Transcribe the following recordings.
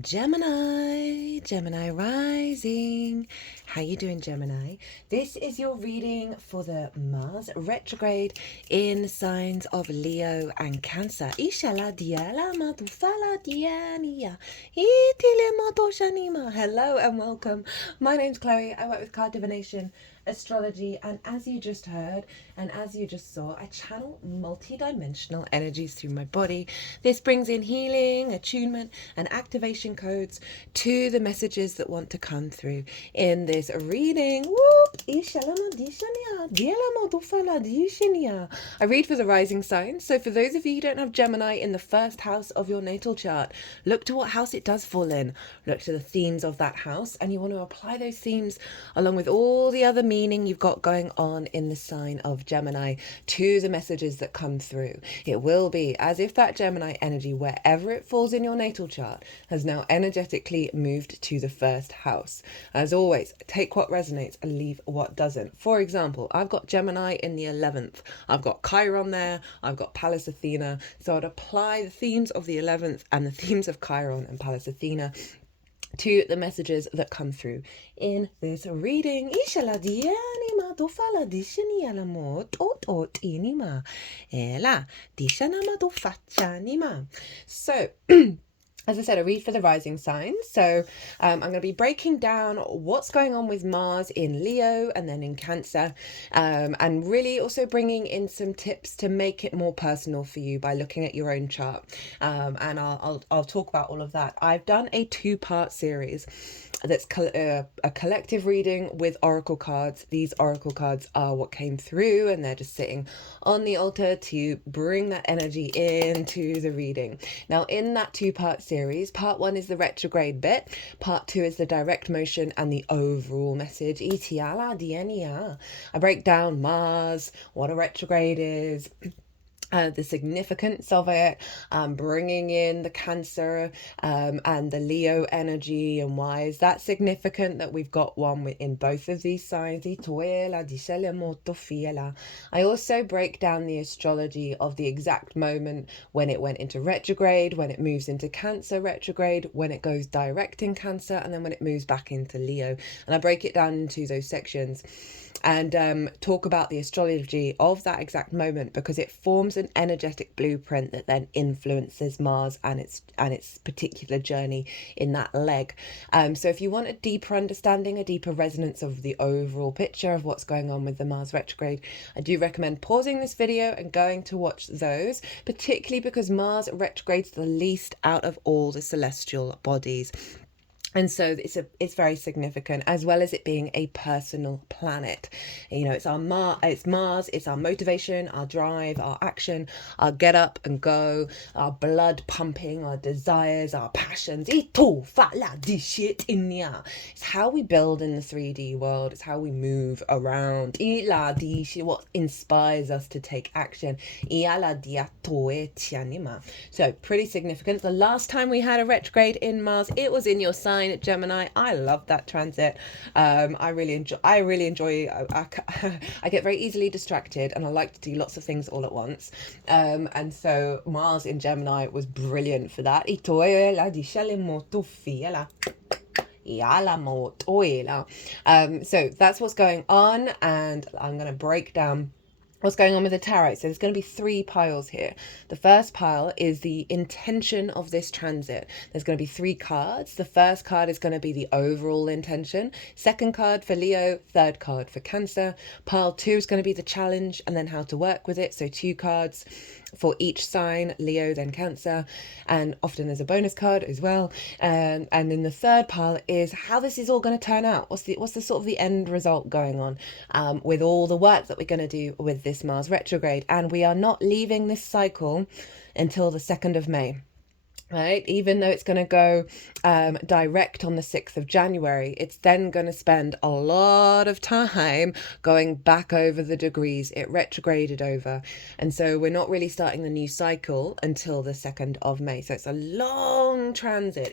Gemini rising. How you doing, Gemini? This is your reading for the Mars retrograde in signs of Leo and Cancer. Hello and welcome. My name's Chloe. I work with card divination, astrology, and as you just heard and as you just saw, I channel multi-dimensional energies through my body. This brings in healing, attunement, and activation codes to the messages that want to come through in this reading. I read for the rising signs. So for those of you who don't have Gemini in the first house of your natal chart, look to what house it does fall in. Look to the themes of that house, and you want to apply those themes along with all the other meaning you've got going on in the sign of Gemini to the messages that come through. It will be as if that Gemini energy, wherever it falls in your natal chart, has now energetically moved to the first house. As always, take what resonates and leave what doesn't. For example, I've got Gemini in the 11th. I've got Chiron there. I've got Pallas Athena. So I'd apply the themes of the 11th and the themes of Chiron and Pallas Athena to the messages that come through in this reading. So as I said, I read for the rising signs. So I'm going to be breaking down what's going on with Mars in Leo and then in Cancer, and really also bringing in some tips to make it more personal for you by looking at your own chart. And I'll talk about all of that. I've done a 2-part series that's a collective reading with oracle cards. These oracle cards are what came through, and they're just sitting on the altar to bring that energy into the reading. Now, in that 2-part series, part 1 is the retrograde bit, part 2 is the direct motion and the overall message. I break down Mars, what a retrograde is, the significance of it, bringing in the Cancer and the Leo energy, and why is that significant that we've got one in both of these signs. I also break down the astrology of the exact moment when it went into retrograde, when it moves into Cancer retrograde, when it goes direct in Cancer, and then when it moves back into Leo. And I break it down into those sections and talk about the astrology of that exact moment, because it forms an energetic blueprint that then influences Mars and its particular journey in that leg. So if you want a deeper understanding, a deeper resonance of the overall picture of what's going on with the Mars retrograde, I do recommend pausing this video and going to watch those, particularly because Mars retrogrades the least out of all the celestial bodies. And so it's very significant, as well as it being a personal planet. You know, it's Mars, it's our motivation, our drive, our action, our get up and go, our blood pumping, our desires, our passions. It's how we build in the 3D world. It's how we move around. What inspires us to take action. So pretty significant. The last time we had a retrograde in Mars, it was in your sign at Gemini. I love that transit. I really enjoy I get very easily distracted, and I like to do lots of things all at once, and so Mars in Gemini was brilliant for that. So that's what's going on, and I'm going to break down what's going on with the tarot. So there's going to be 3 piles here. The first pile is the intention of this transit. There's going to be 3 cards. The first card is going to be the overall intention. Second card for Leo, third card for Cancer. Pile 2 is going to be the challenge and then how to work with it. So 2 cards for each sign, Leo, then Cancer, and often there's a bonus card as well. And then the third pile is how this is all going to turn out. What's the sort of the end result going on with all the work that we're going to do with this Mars retrograde. And we are not leaving this cycle until the 2nd of May. Right, even though it's going to go direct on the 6th of January, it's then going to spend a lot of time going back over the degrees it retrograded over. And so we're not really starting the new cycle until the 2nd of May. So it's a long transit.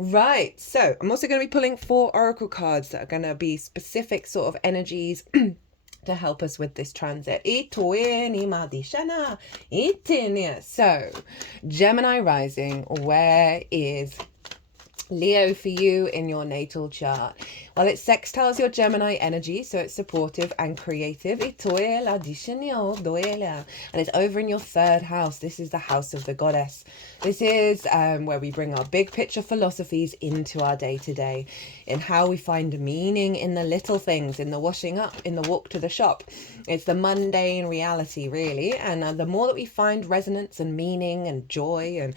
Right, so I'm also going to be pulling 4 oracle cards that are going to be specific sort of energies to help us with this transit. So, Gemini rising, where is Leo for you in your natal chart? Well, it sextiles your Gemini energy, so it's supportive and creative. And it's over in your third house. This is the house of the goddess. This is where we bring our big picture philosophies into our day-to-day, in how we find meaning in the little things, in the washing up, in the walk to the shop. It's the mundane reality, really. And the more that we find resonance and meaning and joy and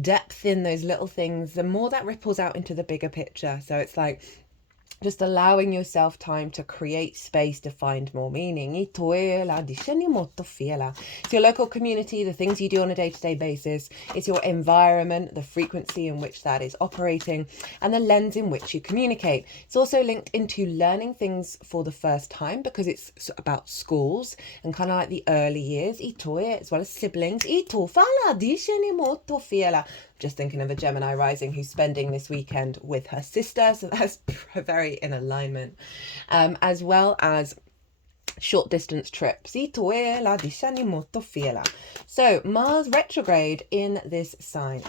depth in those little things, the more that ripples out into the bigger picture. So it's like just allowing yourself time to create space to find more meaning. It's your local community, the things you do on a day-to-day basis. It's your environment, the frequency in which that is operating, and the lens in which you communicate. It's also linked into learning things for the first time, because it's about schools and kind of like the early years, as well as siblings. Just thinking of a Gemini rising who's spending this weekend with her sister, so that's very in alignment, as well as short distance trips. So Mars retrograde in this sign. As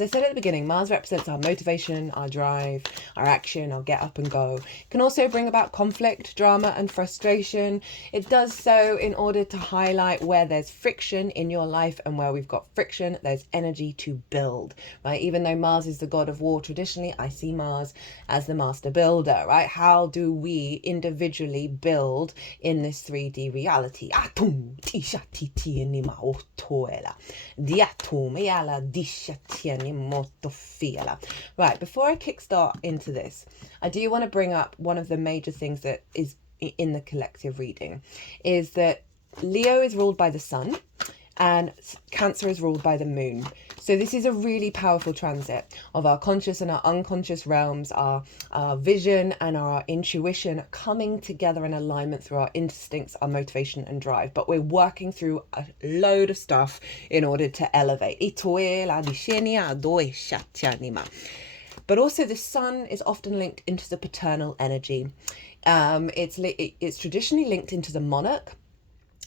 I said at the beginning, Mars represents our motivation, our drive, our action, our get up and go. It can also bring about conflict, drama and frustration. It does so in order to highlight where there's friction in your life, and where we've got friction, there's energy to build, right? Even though Mars is the god of war, traditionally I see Mars as the master builder, right? How do we individually build in this 3D reality? Right, before I kickstart into this, I do want to bring up one of the major things that is in the collective reading, is that Leo is ruled by the sun and Cancer is ruled by the moon. So this is a really powerful transit of our conscious and our unconscious realms, our vision and our intuition coming together in alignment through our instincts, our motivation and drive. But we're working through a load of stuff in order to elevate. But also the sun is often linked into the paternal energy. It's traditionally linked into the monarch,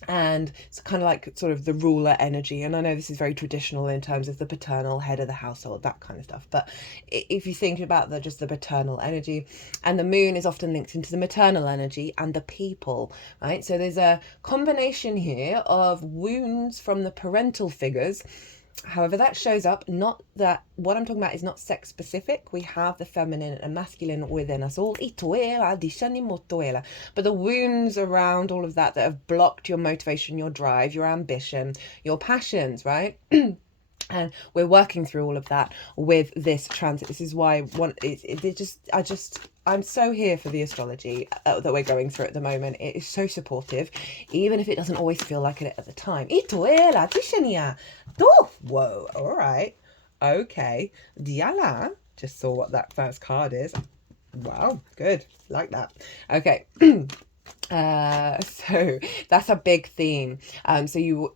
and it's kind of like sort of the ruler energy. And I know this is very traditional in terms of the paternal head of the household, that kind of stuff, but if you think about just the paternal energy, and the moon is often linked into the maternal energy and the people, right? So there's a combination here of wounds from the parental figures. However, that shows up, not that what I'm talking about is not sex specific. We have the feminine and masculine within us all. But the wounds around all of that have blocked your motivation, your drive, your ambition, your passions, right? And we're working through all of that with this transit. This is why I'm so here for the astrology that we're going through at the moment. It is so supportive, even if it doesn't always feel like it at the time. Whoa, all right. Okay. Diala. Just saw what that first card is. Wow, good. Like that. Okay. So that's a big theme. So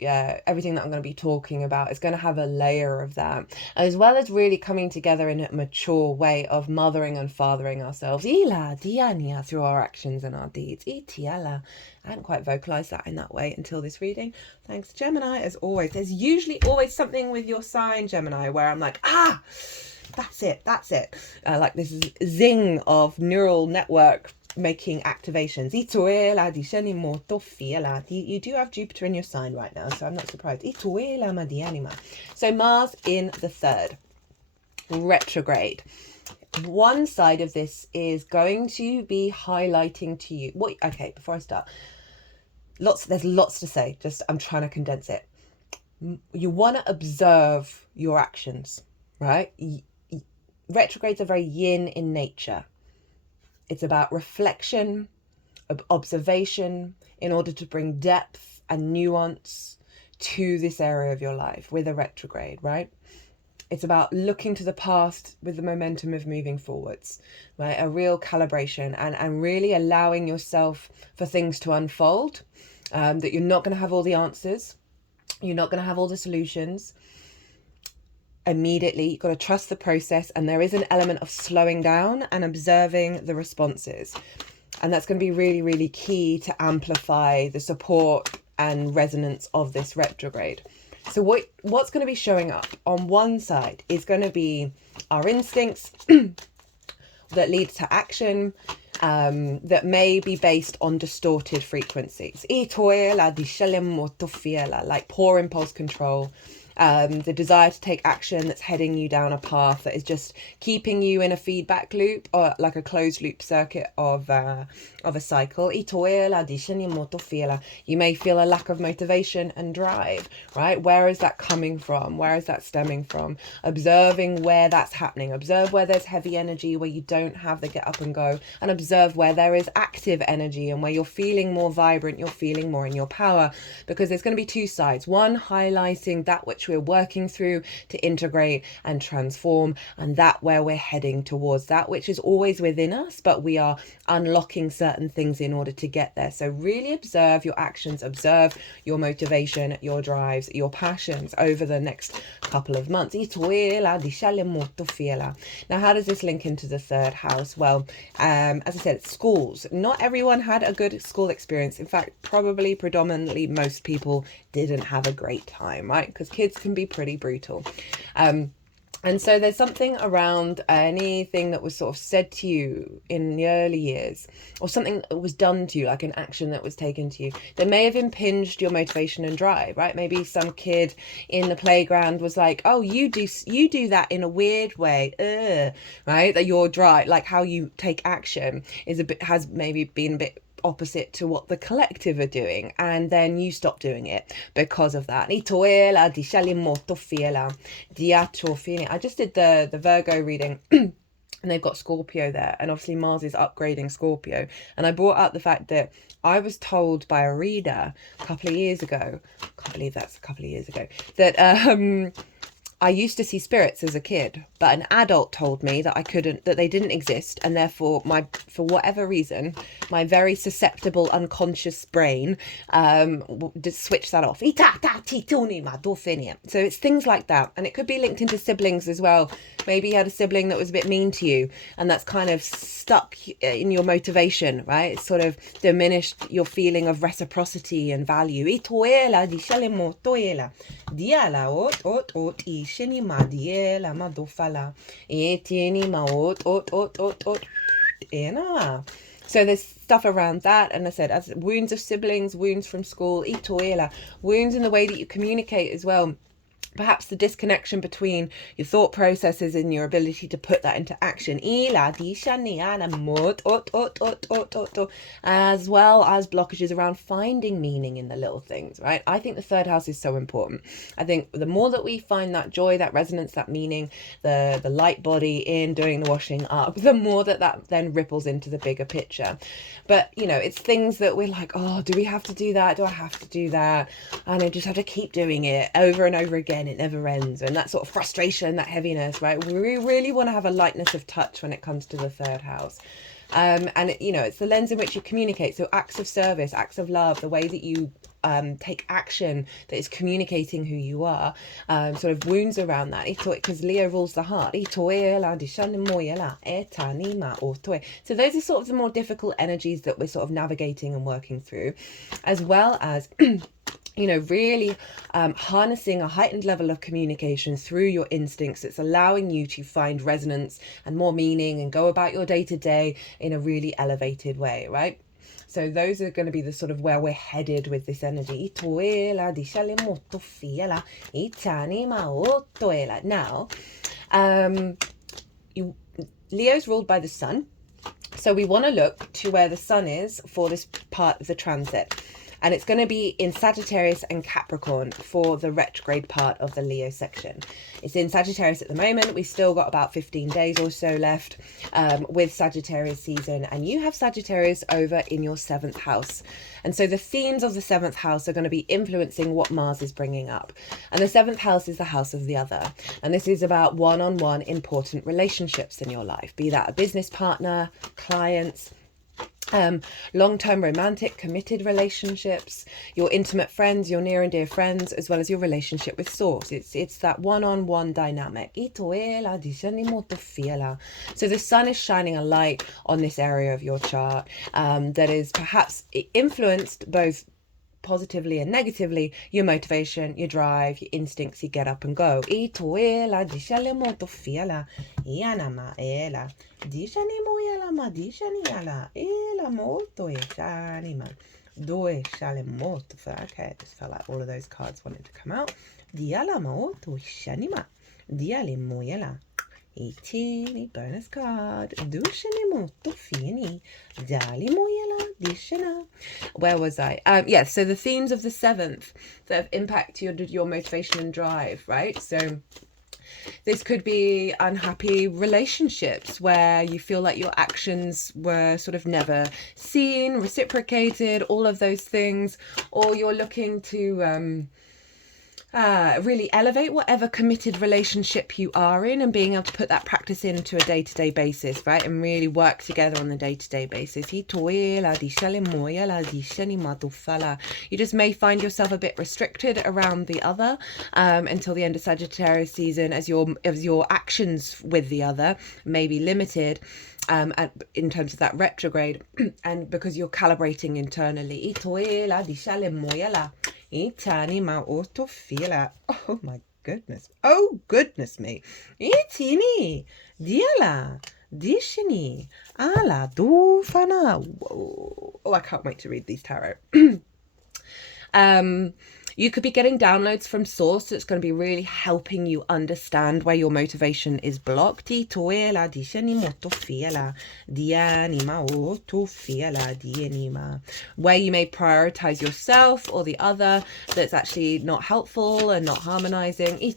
everything that I'm going to be talking about is going to have a layer of that, as well as really coming together in a mature way of mothering and fathering ourselves through our actions and our deeds. I hadn't quite vocalized that in that way until this reading. Thanks, Gemini. As always, there's usually always something with your sign, Gemini, where I'm like, that's it. Like this zing of neural network making activations. You do have Jupiter in your sign right now, so I'm not surprised. So Mars in the third, retrograde. One side of this is going to be highlighting to you okay, before I start, there's lots to say, just I'm trying to condense it. You want to observe your actions, right? Retrogrades are very yin in nature. It's about reflection, observation, in order to bring depth and nuance to this area of your life with a retrograde, right? It's about looking to the past with the momentum of moving forwards, right? A real calibration and really allowing yourself for things to unfold, that you're not going to have all the answers. You're not going to have all the solutions. immediately. You've got to trust the process, and there is an element of slowing down and observing the responses. And that's going to be really, really key to amplify the support and resonance of this retrograde. So what's going to be showing up on one side is going to be our instincts that lead to action, that may be based on distorted frequencies. Like poor impulse control, the desire to take action that's heading you down a path that is just keeping you in a feedback loop, or like a closed loop circuit of a cycle. You may feel a lack of motivation and drive, right? Where is that coming from? Where is that stemming from? Observing where that's happening. Observe where there's heavy energy, where you don't have the get up and go, and observe where there is active energy and where you're feeling more vibrant, you're feeling more in your power, because there's going to be two sides. One highlighting that which we're working through to integrate and transform, and that where we're heading towards, that which is always within us, but we are unlocking certain things in order to get there. So really observe your actions, observe your motivation, your drives, your passions over the next couple of months. Now, how does this link into the third house? Well, as I said, schools. Not everyone had a good school experience. In fact, probably predominantly most people didn't have a great time, right? Because kids can be pretty brutal. And so there's something around anything that was sort of said to you in the early years, or something that was done to you, like an action that was taken to you, that may have impinged your motivation and drive, right? Maybe some kid in the playground was like, oh, you do that in a weird way, right? That your drive, like how you take action, has maybe been a bit opposite to what the collective are doing, and then you stop doing it because of that. I just did the Virgo reading and they've got Scorpio there, and obviously Mars is upgrading Scorpio, and I brought up the fact that I was told by a reader a couple of years ago, I can't believe that's a couple of years ago, that I used to see spirits as a kid, but an adult told me that that they didn't exist, and therefore for whatever reason, my very susceptible unconscious brain just switched that off. So it's things like that, and it could be linked into siblings as well. Maybe you had a sibling that was a bit mean to you, and that's kind of stuck in your motivation, right? It's sort of diminished your feeling of reciprocity and value. So there's stuff around that, and I said, as wounds of siblings, wounds from school, wounds in the way that you communicate as well. Perhaps the disconnection between your thought processes and your ability to put that into action, as well as blockages around finding meaning in the little things, right? I think the third house is so important. I think the more that we find that joy, that resonance, that meaning, the light body in doing the washing up, the more that then ripples into the bigger picture. But, it's things that we're like, oh, do we have to do that? Do I have to do that? And I just have to keep doing it over and over again. It never ends, and that sort of frustration, that heaviness, right? We really want to have a lightness of touch when it comes to the third house, and it's the lens in which you communicate. So acts of service, acts of love, the way that you take action that is communicating who you are, sort of wounds around that, because Leo rules the heart. So those are sort of the more difficult energies that we're sort of navigating and working through, as well as really harnessing a heightened level of communication through your instincts. It's allowing you to find resonance and more meaning and go about your day-to-day in a really elevated way, right? So those are going to be the sort of where we're headed with this energy. Now, Leo's ruled by the sun. So we want to look to where the sun is for this part of the transit. And it's going to be in Sagittarius and Capricorn for the retrograde part of the Leo section. It's in Sagittarius at the moment. We've still got about 15 days or so left with Sagittarius season. And you have Sagittarius over in your 7th house. And so the themes of the 7th house are going to be influencing what Mars is bringing up. And the 7th house is the house of the other. And this is about one-on-one important relationships in your life, be that a business partner, clients, long-term romantic committed relationships, your intimate friends, your near and dear friends, as well as your relationship with source. It's that one-on-one dynamic. So the sun is shining a light on this area of your chart that is perhaps influenced both positively and negatively, your motivation, your drive, your instincts, you get up and go. Okay, just felt like all of those cards wanted to come out. Itini bonus card. Where was I? Yes, so the themes of the 7th that impact your motivation and drive, right? So this could be unhappy relationships where you feel like your actions were sort of never seen, reciprocated, all of those things, or you're looking to really elevate whatever committed relationship you are in and being able to put that practice into a day-to-day basis, right? And really work together on the day-to-day basis. You just may find yourself a bit restricted around the other until the end of Sagittarius season, as your actions with the other may be limited in terms of that retrograde, and because you're calibrating internally. Oh my goodness. Oh goodness me. Itini. Diala. Dishini. Ala dufana. Whoa. Oh, I can't wait to read these tarot. You could be getting downloads from source that's going to be really helping you understand where your motivation is blocked. Where you may prioritize yourself or the other that's actually not helpful and not harmonizing. The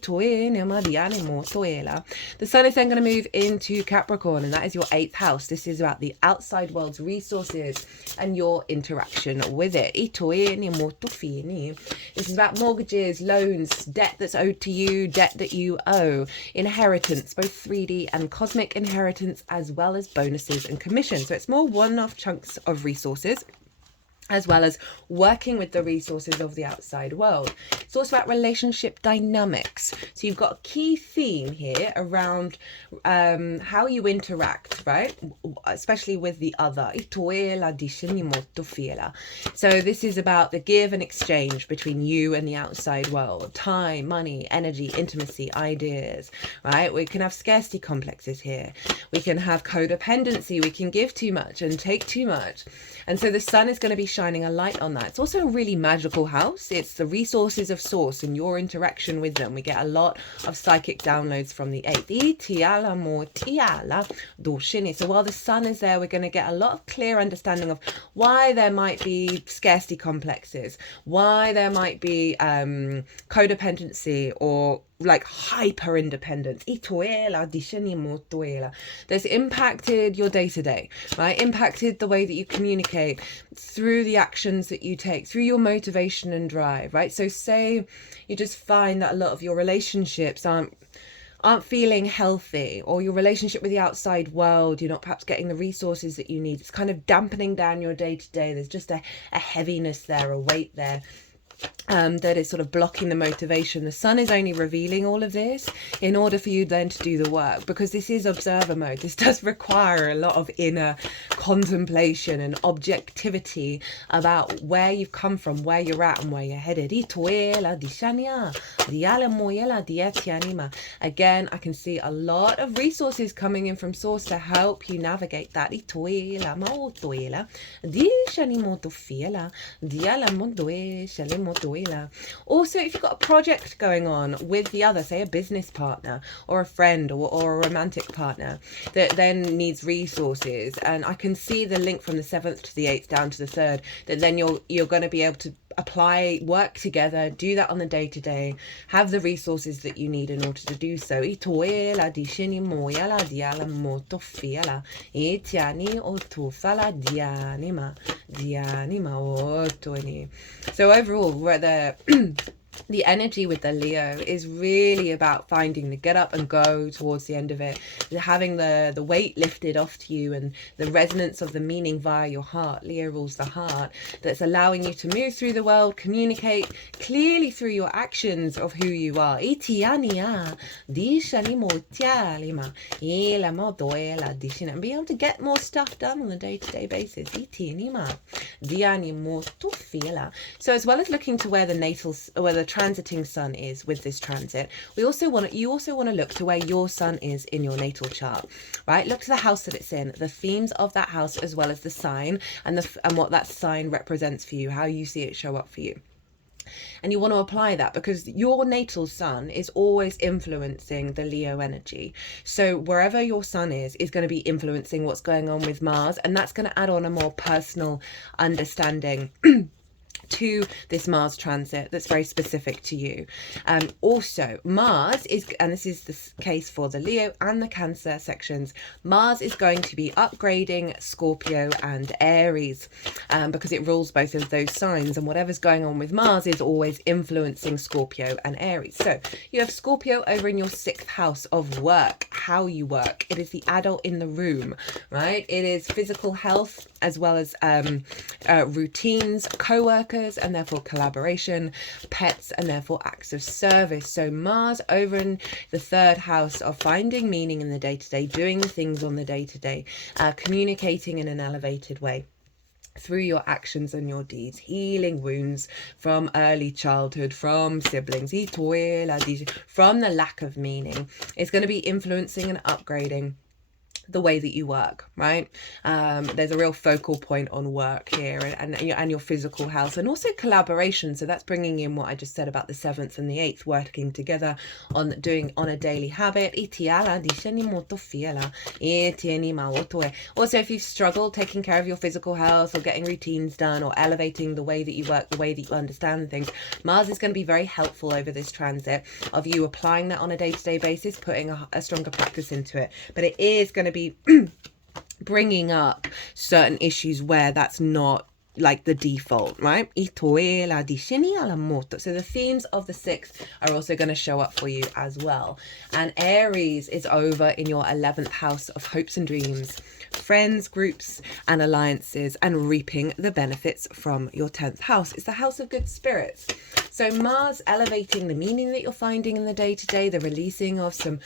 sun is then going to move into Capricorn, and that is your 8th house. This is about the outside world's resources and your interaction with it. This is about mortgages, loans, debt that's owed to you, debt that you owe, inheritance, both 3D and cosmic inheritance, as well as bonuses and commissions. So it's more one-off chunks of resources, as well as working with the resources of the outside world. It's also about relationship dynamics. So you've got a key theme here around how you interact, right? Especially with the other. So this is about the give and exchange between you and the outside world. Time, money, energy, intimacy, ideas, right? We can have scarcity complexes here. We can have codependency. We can give too much and take too much. And so the sun is going to be shining a light on that. It's also a really magical house. It's the resources of source and your interaction with them. We get a lot of psychic downloads from the 8th. So while the sun is there, we're going to get a lot of clear understanding of why there might be scarcity complexes, why there might be codependency or like hyper independence. That's impacted your day-to-day, right? Impacted the way that you communicate through the actions that you take, through your motivation and drive, right? So say you just find that a lot of your relationships aren't feeling healthy, or your relationship with the outside world, you're not perhaps getting the resources that you need. It's kind of dampening down your day-to-day. There's just a heaviness there, a weight there. That is sort of blocking the motivation. The sun is only revealing all of this in order for you then to do the work, because this is observer mode. This does require a lot of inner contemplation and objectivity about where you've come from, where you're at, and where you're headed. Again, I can see a lot of resources coming in from source to help you navigate that. Also, if you've got a project going on with the other, say a business partner or a friend or a romantic partner that then needs resources, and I can see the link from the 7th to the 8th down to the 3rd, that then you're going to be able to apply, work together, do that on the day-to-day, have the resources that you need in order to do so. So overall, whether the energy with the Leo is really about finding the get up and go towards the end of it, having the weight lifted off to you and the resonance of the meaning via your heart. Leo rules the heart. That's allowing you to move through the world, communicate clearly through your actions of who you are. And be able to get more stuff done on a day-to-day basis. So as well as looking to where the transiting sun is with this transit, you also want to look to where your sun is in your natal chart, right? Look to the house that it's in, the themes of that house, as well as the sign and what that sign represents for you, how you see it show up for you. And you want to apply that because your natal sun is always influencing the Leo energy. So wherever your sun is going to be influencing what's going on with Mars, and that's going to add on a more personal understanding to this Mars transit that's very specific to you. Also, Mars is, and this is the case for the Leo and the Cancer sections, Mars is going to be upgrading Scorpio and Aries because it rules both of those signs, and whatever's going on with Mars is always influencing Scorpio and Aries. So you have Scorpio over in your 6th house of work, how you work. It is the adult in the room, right? It is physical health as well as routines, co-workers, and therefore collaboration, pets, and therefore acts of service. So Mars over in the 3rd house of finding meaning in the day-to-day, doing the things on the day-to-day, communicating in an elevated way through your actions and your deeds, healing wounds from early childhood, from siblings, from the lack of meaning. It's going to be influencing and upgrading the way that you work, right? There's a real focal point on work here and your physical health, and also collaboration. So that's bringing in what I just said about the 7th and the 8th working together on a daily habit. Also, if you've struggled taking care of your physical health or getting routines done or elevating the way that you work, the way that you understand things, Mars is going to be very helpful over this transit of you applying that on a day-to-day basis, putting a stronger practice into it. But it is going to be bringing up certain issues where that's not like the default, right? So the themes of the 6th are also going to show up for you as well. And Aries is over in your 11th house of hopes and dreams, friends, groups, and alliances, and reaping the benefits from your 10th house. It's the house of good spirits. So Mars elevating the meaning that you're finding in the day-to-day, the releasing of some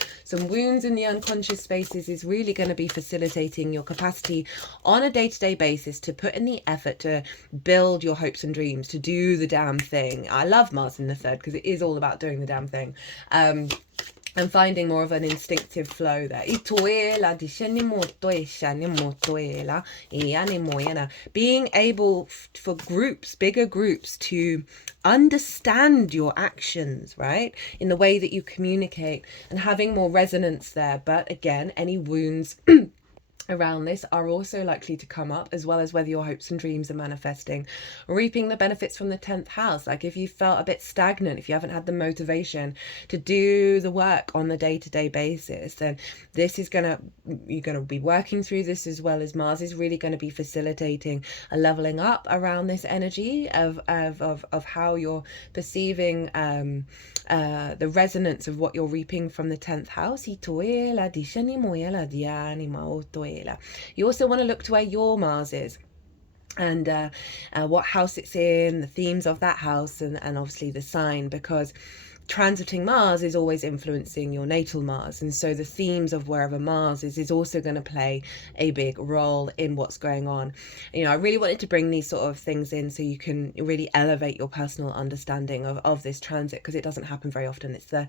wounds in the unconscious spaces is really going to be facilitating your capacity on a day-to-day basis to put in the effort to build your hopes and dreams, to do the damn thing. I love Mars in the 3rd because it is all about doing the damn thing. And finding more of an instinctive flow there. Being able for groups, bigger groups, to understand your actions, right? In the way that you communicate and having more resonance there. But again, any wounds around this are also likely to come up, as well as whether your hopes and dreams are manifesting. Reaping the benefits from the 10th house, like if you felt a bit stagnant, if you haven't had the motivation to do the work on the day-to-day basis, then this is you're gonna be working through this, as well as Mars is really going to be facilitating a leveling up around this energy of how you're perceiving the resonance of what you're reaping from the 10th house. You also want to look to where your Mars is and what house it's in, the themes of that house, and obviously the sign, because transiting Mars is always influencing your natal Mars, and so the themes of wherever Mars is also going to play a big role in what's going on. I really wanted to bring these sort of things in so you can really elevate your personal understanding of this transit, because it doesn't happen very often. It's the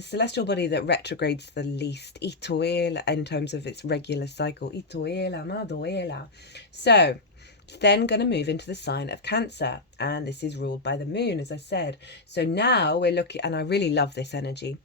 celestial body that retrogrades the least in terms of its regular cycle. So it's then going to move into the sign of Cancer, and this is ruled by the moon, as I said. So now we're looking, and I really love this energy.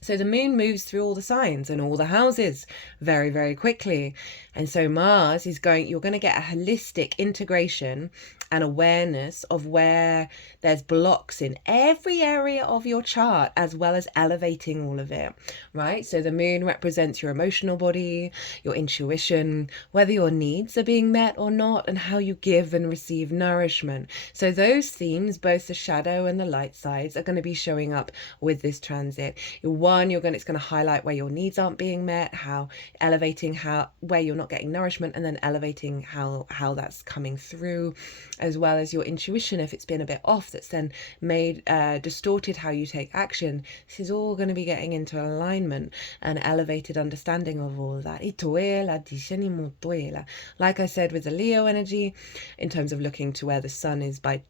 So the moon moves through all the signs and all the houses very, very quickly. And so Mars is you're going to get a holistic integration and awareness of where there's blocks in every area of your chart, as well as elevating all of it, right? So the moon represents your emotional body, your intuition, whether your needs are being met or not, and how you give and receive nourishment. So those themes, both the shadow and the light sides, are going to be showing up with this transit. It's going to highlight where your needs aren't being met, where you're not getting nourishment, and then elevating how that's coming through, as well as your intuition, if it's been a bit off, that's then made distorted how you take action. This is all going to be getting into alignment and elevated understanding of all of that. Like I said, with the Leo energy, in terms of looking to where the sun is by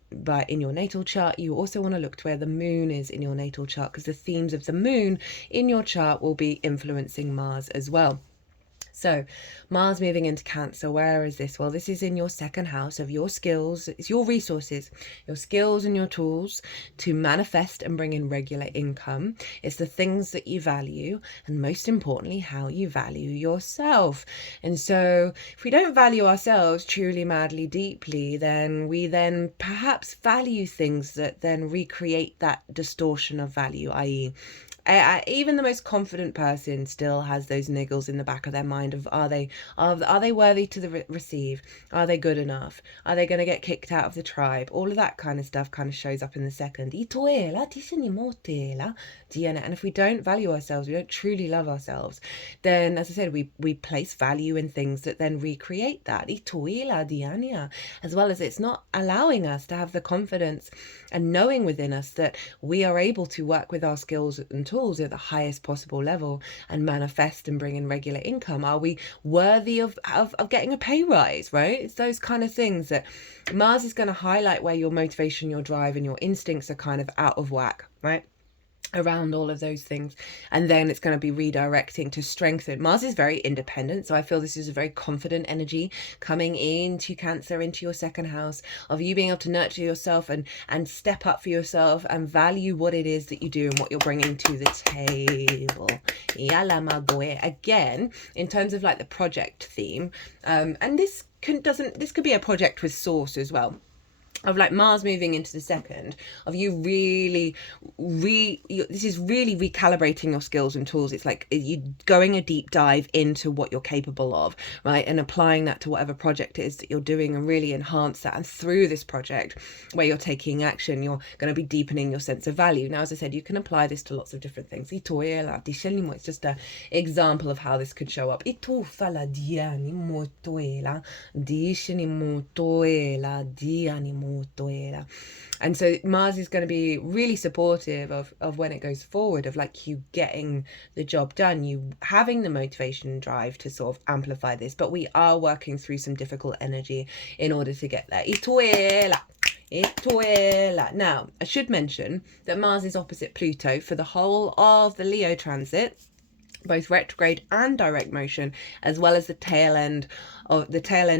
in your natal chart, you also want to look to where the moon is in your natal chart, because the themes of the moon in your chart will be influencing Mars as well. So Mars moving into Cancer, where is this? Well, this is in your second house of your skills. It's your resources, your skills and your tools to manifest and bring in regular income. It's the things that you value, and most importantly, how you value yourself. And so if we don't value ourselves truly, madly, deeply, then we then perhaps value things that then recreate that distortion of value, i.e., even the most confident person still has those niggles in the back of their mind of are they worthy to receive? Are they good enough? Are they going to get kicked out of the tribe? All of that kind of stuff kind of shows up in the second. And if we don't value ourselves, we don't truly love ourselves, then, as I said, we place value in things that then recreate that, as well as it's not allowing us to have the confidence and knowing within us that we are able to work with our skills and tools at the highest possible level and manifest and bring in regular income. Are we worthy of getting a pay rise, right? It's those kind of things that Mars is going to highlight where your motivation, your drive, and your instincts are kind of out of whack, right? Around all of those things, and then it's going to be redirecting to strengthen. Mars is very independent, so I feel this is a very confident energy coming into Cancer, into your second house, of you being able to nurture yourself and step up for yourself and value what it is that you do and what you're bringing to the table. Again, in terms of like the project theme, and this could be a project with source as well, of like Mars moving into the second, of you really this is really recalibrating your skills and tools. It's like you going a deep dive into what you're capable of, right, and applying that to whatever project it is that you're doing, and really enhance that. And through this project where you're taking action, you're going to be deepening your sense of value. Now, as I said, you can apply this to lots of different things. It's just an example of how this could show up. And so Mars is going to be really supportive of when it goes forward, of like you getting the job done, you having the motivation and drive to sort of amplify this. But we are working through some difficult energy in order to get there. Now, I should mention that Mars is opposite Pluto for the whole of the Leo transit, both retrograde and direct motion, as well as the tail end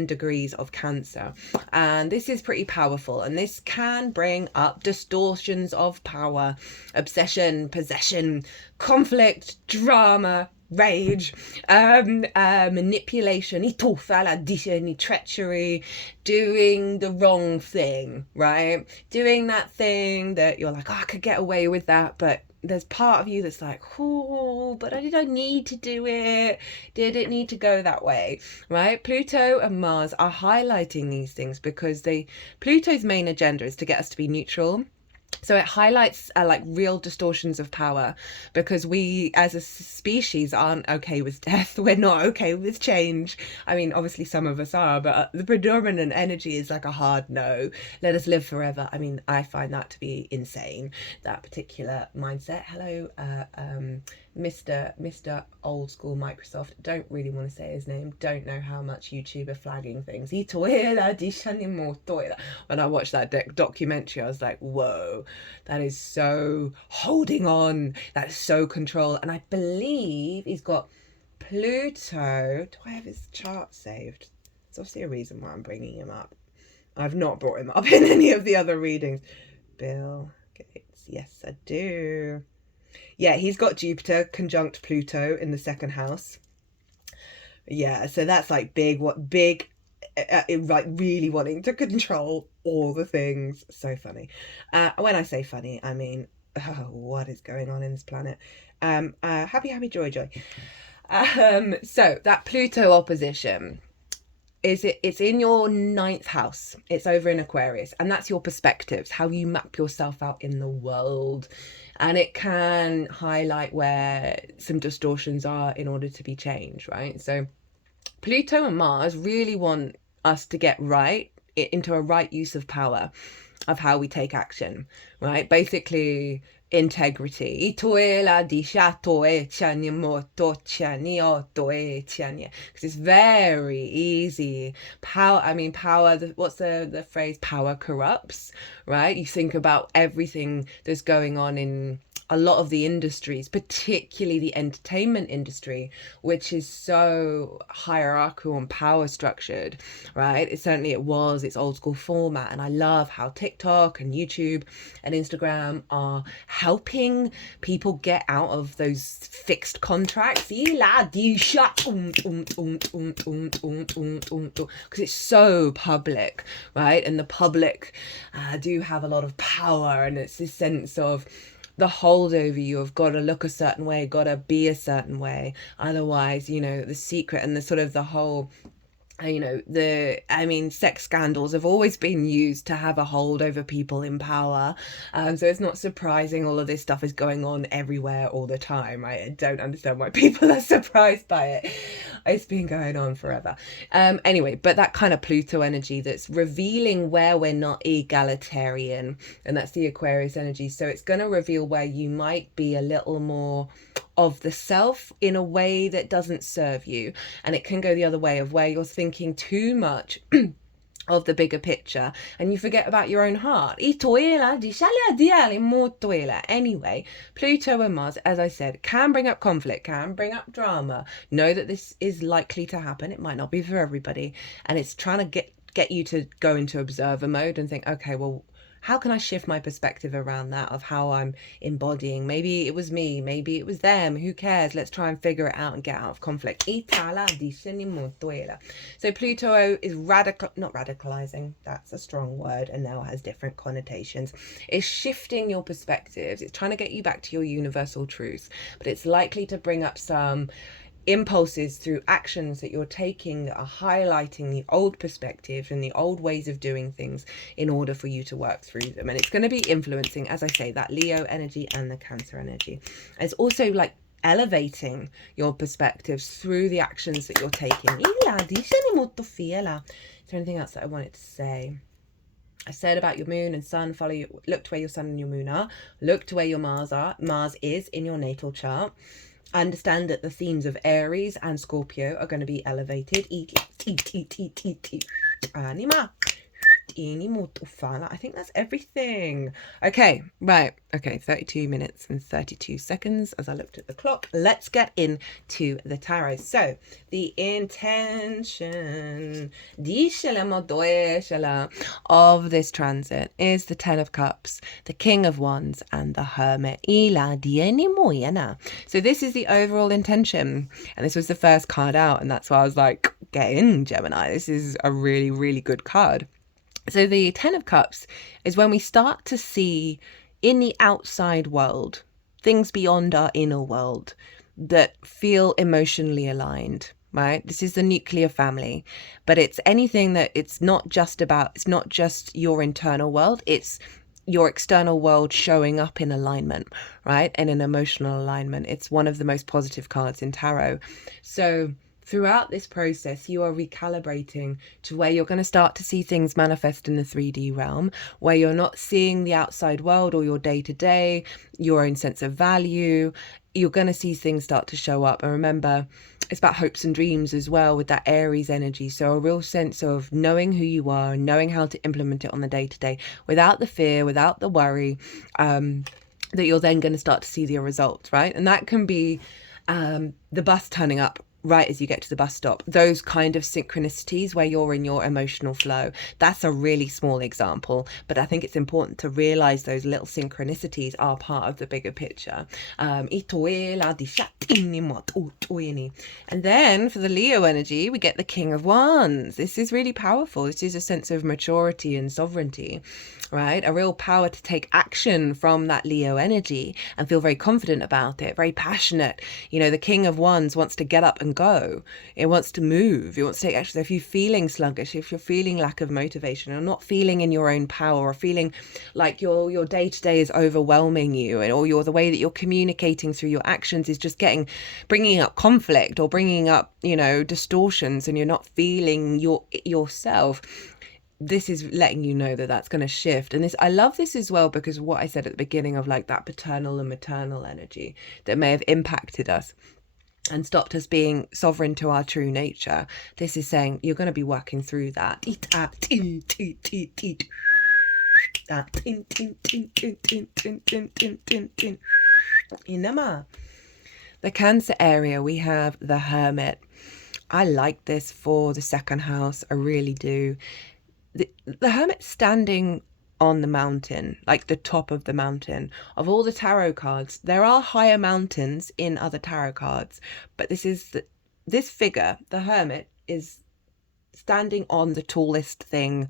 degrees of Cancer. And this is pretty powerful, and this can bring up distortions of power, obsession, possession, conflict, drama, rage, manipulation, treachery, doing the wrong thing, right? Doing that thing that you're like, oh, I could get away with that, but there's part of you that's like, oh, but did I need to do it? Did it need to go that way? Right? Pluto and Mars are highlighting these things because Pluto's main agenda is to get us to be neutral. So it highlights like real distortions of power, because we as a species aren't okay with death. We're not okay with change. I mean, obviously some of us are, but the predominant energy is like a hard no. Let us live forever. I mean, I find that to be insane, that particular mindset. Hello, Mr. Old School Microsoft. Don't really want to say his name. Don't know how much YouTube are flagging things. When I watched that documentary, I was like, whoa, that is so holding on. That is so control. And I believe he's got Pluto. Do I have his chart saved? There's obviously a reason why I'm bringing him up. I've not brought him up in any of the other readings. Bill Gates. Yes, I do. Yeah, he's got Jupiter conjunct Pluto in the second house. Yeah, so that's like big, like really wanting to control all the things. So funny. When I say funny, I mean, oh, what is going on in this planet? Happy, joy. So that Pluto opposition it's in your ninth house. It's over in Aquarius, and that's your perspectives, how you map yourself out in the world. And it can highlight where some distortions are in order to be changed, right? So Pluto and Mars really want us to get right into a right use of power, of how we take action, right? Basically, integrity. Because it's very easy. Power, what's the phrase? Power corrupts, right? You think about everything that's going on in a lot of the industries, particularly the entertainment industry, which is so hierarchical and power structured, right? It's old school format. And I love how TikTok and YouTube and Instagram are helping people get out of those fixed contracts. Because it's so public, right? And the public do have a lot of power, and it's this sense of the hold over you have got to look a certain way, got to be a certain way. Otherwise, the secret and the sort of the whole, sex scandals have always been used to have a hold over people in power. So it's not surprising all of this stuff is going on everywhere all the time, right? I don't understand why people are surprised by it. It's been going on forever. Anyway, but that kind of Pluto energy that's revealing where we're not egalitarian, and that's the Aquarius energy. So it's going to reveal where you might be a little more of the self in a way that doesn't serve you. And it can go the other way, of where you're thinking too much of the bigger picture and you forget about your own heart. Anyway, Pluto and Mars, as I said, can bring up conflict, can bring up drama. Know that this is likely to happen. It might not be for everybody, and it's trying to get you to go into observer mode and think, okay, well, how can I shift my perspective around that, of how I'm embodying? Maybe it was me, maybe it was them, who cares? Let's try and figure it out and get out of conflict. So Pluto is not radicalizing, that's a strong word and now has different connotations. It's shifting your perspectives. It's trying to get you back to your universal truth, but it's likely to bring up some impulses through actions that you're taking that are highlighting the old perspectives and the old ways of doing things in order for you to work through them. And it's going to be influencing, as I say, that Leo energy and the Cancer energy. And it's also like elevating your perspectives through the actions that you're taking. Is there anything else that I wanted to say? I said about your moon and sun, look to where your sun and your moon are, look to where your Mars is in your natal chart. Understand that the themes of Aries and Scorpio are going to be elevated. Anima. I think that's everything. Okay, right. Okay, 32 minutes and 32 seconds as I looked at the clock. Let's get into the tarot. So, the intention of this transit is the Ten of Cups, the King of Wands, and the Hermit. So this is the overall intention. And this was the first card out, and that's why I was like, get in, Gemini. This is a really, really good card. So the Ten of Cups is when we start to see in the outside world things beyond our inner world that feel emotionally aligned, right? This is the nuclear family, but it's anything that it's not just your internal world, it's your external world showing up in alignment, right? And an emotional alignment. It's one of the most positive cards in tarot. So throughout this process, you are recalibrating to where you're going to start to see things manifest in the 3D realm, where you're not seeing the outside world or your day-to-day, your own sense of value. You're going to see things start to show up. And remember, it's about hopes and dreams as well with that Aries energy. So a real sense of knowing who you are and knowing how to implement it on the day-to-day without the fear, without the worry, that you're then going to start to see the results, right? And that can be the bus turning up right as you get to the bus stop. Those kind of synchronicities where you're in your emotional flow. That's a really small example, but I think it's important to realize those little synchronicities are part of the bigger picture. And then for the Leo energy, we get the King of Wands. This is really powerful. This is a sense of maturity and sovereignty, right? A real power to take action from that Leo energy and feel very confident about it, very passionate. You know, the King of Wands wants to get up and go. It wants to move. It wants to take action. So if you're feeling sluggish, if you're feeling lack of motivation, or not feeling in your own power, or feeling like your day-to-day is overwhelming you, and or the way that you're communicating through your actions is just bringing up conflict or bringing up, you know, distortions, and you're not feeling yourself, this is letting you know that that's going to shift. And this, I love this as well, because what I said at the beginning of like that paternal and maternal energy that may have impacted us and stopped us being sovereign to our true nature. This is saying you're going to be working through that. The Cancer area, we have the Hermit. I like this for the second house. I really do. The Hermit standing on the mountain, like the top of the mountain. Of all the tarot cards, there are higher mountains in other tarot cards, but this figure, the Hermit, is standing on the tallest thing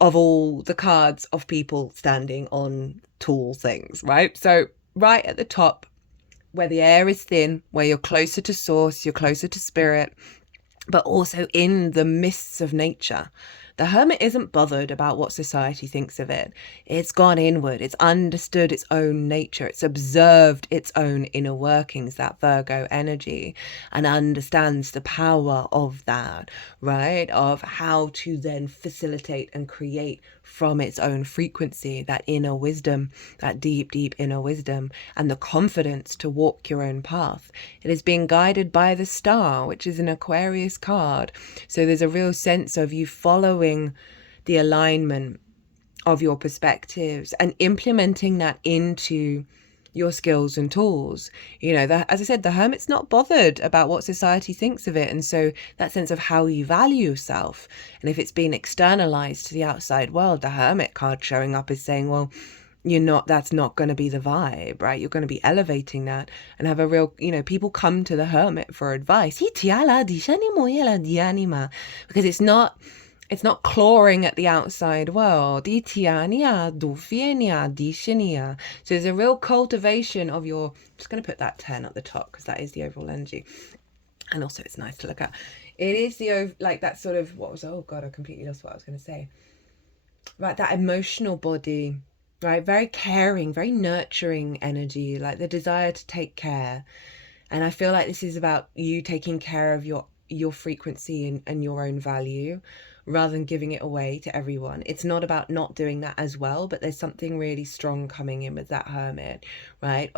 of all the cards of people standing on tall things, right? So right at the top, where the air is thin, where you're closer to source, you're closer to spirit, but also in the mists of nature. The Hermit isn't bothered about what society thinks of it. It's gone inward. It's understood its own nature. It's observed its own inner workings, that Virgo energy, and understands the power of that, right? Of how to then facilitate and create from its own frequency, that inner wisdom, that deep, deep inner wisdom, and the confidence to walk your own path. It is being guided by the star, which is an Aquarius card. So there's a real sense of you following the alignment of your perspectives and implementing that into your skills and tools. You know, as I said, the Hermit's not bothered about what society thinks of it. And so that sense of how you value yourself, and if it's been externalized to the outside world, the Hermit card showing up is saying, well, that's not going to be the vibe, right? You're going to be elevating that and have a real, you know, people come to the Hermit for advice. Because it's not clawing at the outside world. So there's a real cultivation of your, I'm just going to put that 10 at the top because that is the overall energy. And also it's nice to look at. It is like that sort of, oh God, I completely lost what I was going to say. Right, that emotional body, right? Very caring, very nurturing energy, like the desire to take care. And I feel like this is about you taking care of your frequency and your own value, rather than giving it away to everyone. It's not about not doing that as well, but there's something really strong coming in with that Hermit, right?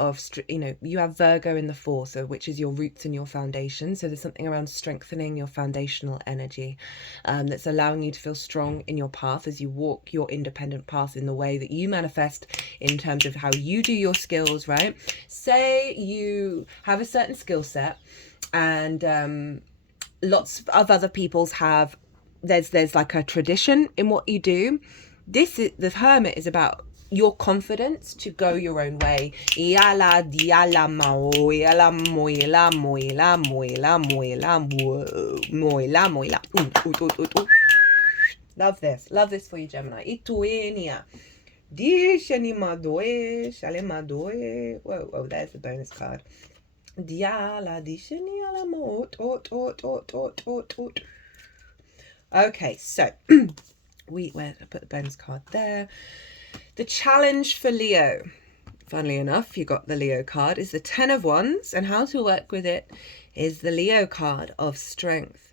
You have Virgo in the fourth, which is your roots and your foundation. So there's something around strengthening your foundational energy that's allowing you to feel strong in your path as you walk your independent path in the way that you manifest in terms of how you do your skills, right? Say you have a certain skill set and lots of other people's have. There's like a tradition in what you do. The Hermit is about your confidence to go your own way. Love this for you, Gemini. Whoa, there's the bonus card. Okay, so where did I put the bonus card there? The challenge for Leo, funnily enough, you got the Leo card, is the 10 of Wands, and how to work with it is the Leo card of strength.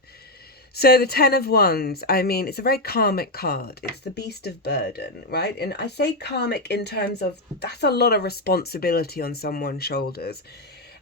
So the 10 of Wands, I mean, it's a very karmic card. It's the beast of burden, right? And I say karmic in terms of that's a lot of responsibility on someone's shoulders.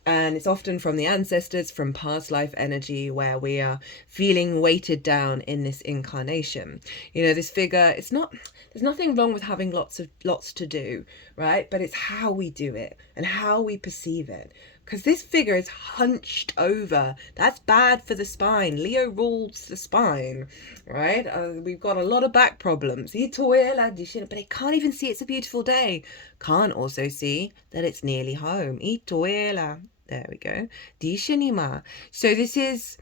And it's often from the ancestors, from past life energy, where we are feeling weighted down in this incarnation. You know, this figure, there's nothing wrong with having lots to do, right? But it's how we do it and how we perceive it. because this figure is hunched over. That's bad for the spine. Leo rules the spine, right? We've got a lot of back problems. But it can't even see it's a beautiful day. Can't also see that it's nearly home. There we go. So this is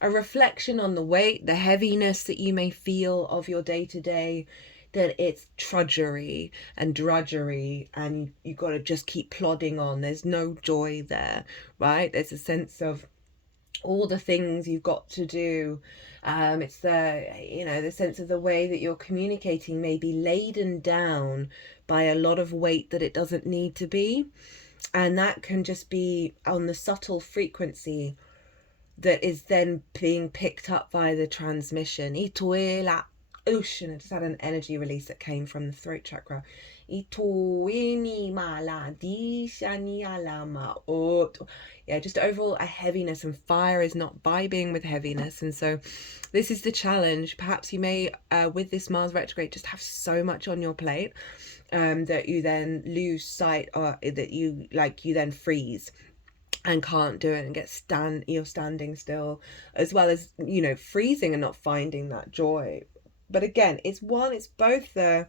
a reflection on the weight, the heaviness that you may feel of your day-to-day, that it's trudgery and drudgery and you've got to just keep plodding on. There's no joy there, right? There's a sense of all the things you've got to do. It's the sense of the way that you're communicating may be laden down by a lot of weight that it doesn't need to be. And that can just be on the subtle frequency that is then being picked up by the transmission. Ocean. I just had an energy release that came from the throat chakra. Yeah, just overall a heaviness, and fire is not vibing with heaviness. And so this is the challenge. Perhaps you may, with this Mars retrograde, just have so much on your plate that you then lose sight, or that you then freeze and can't do it and you're standing still, as well as, freezing and not finding that joy. But again, it's both the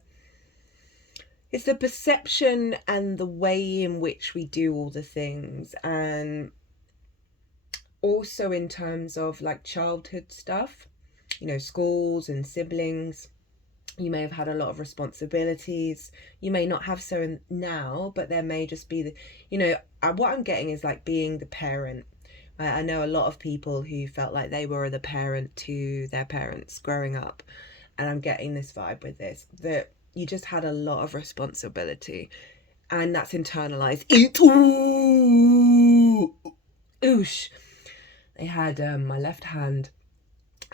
perception and the way in which we do all the things, and also in terms of like childhood stuff, schools and siblings. You may have had a lot of responsibilities. You may not have so now, but there may just be what I'm getting is like being the parent. I know a lot of people who felt like they were the parent to their parents growing up. And I'm getting this vibe with this, that you just had a lot of responsibility, and that's internalized. Oosh. They had my left hand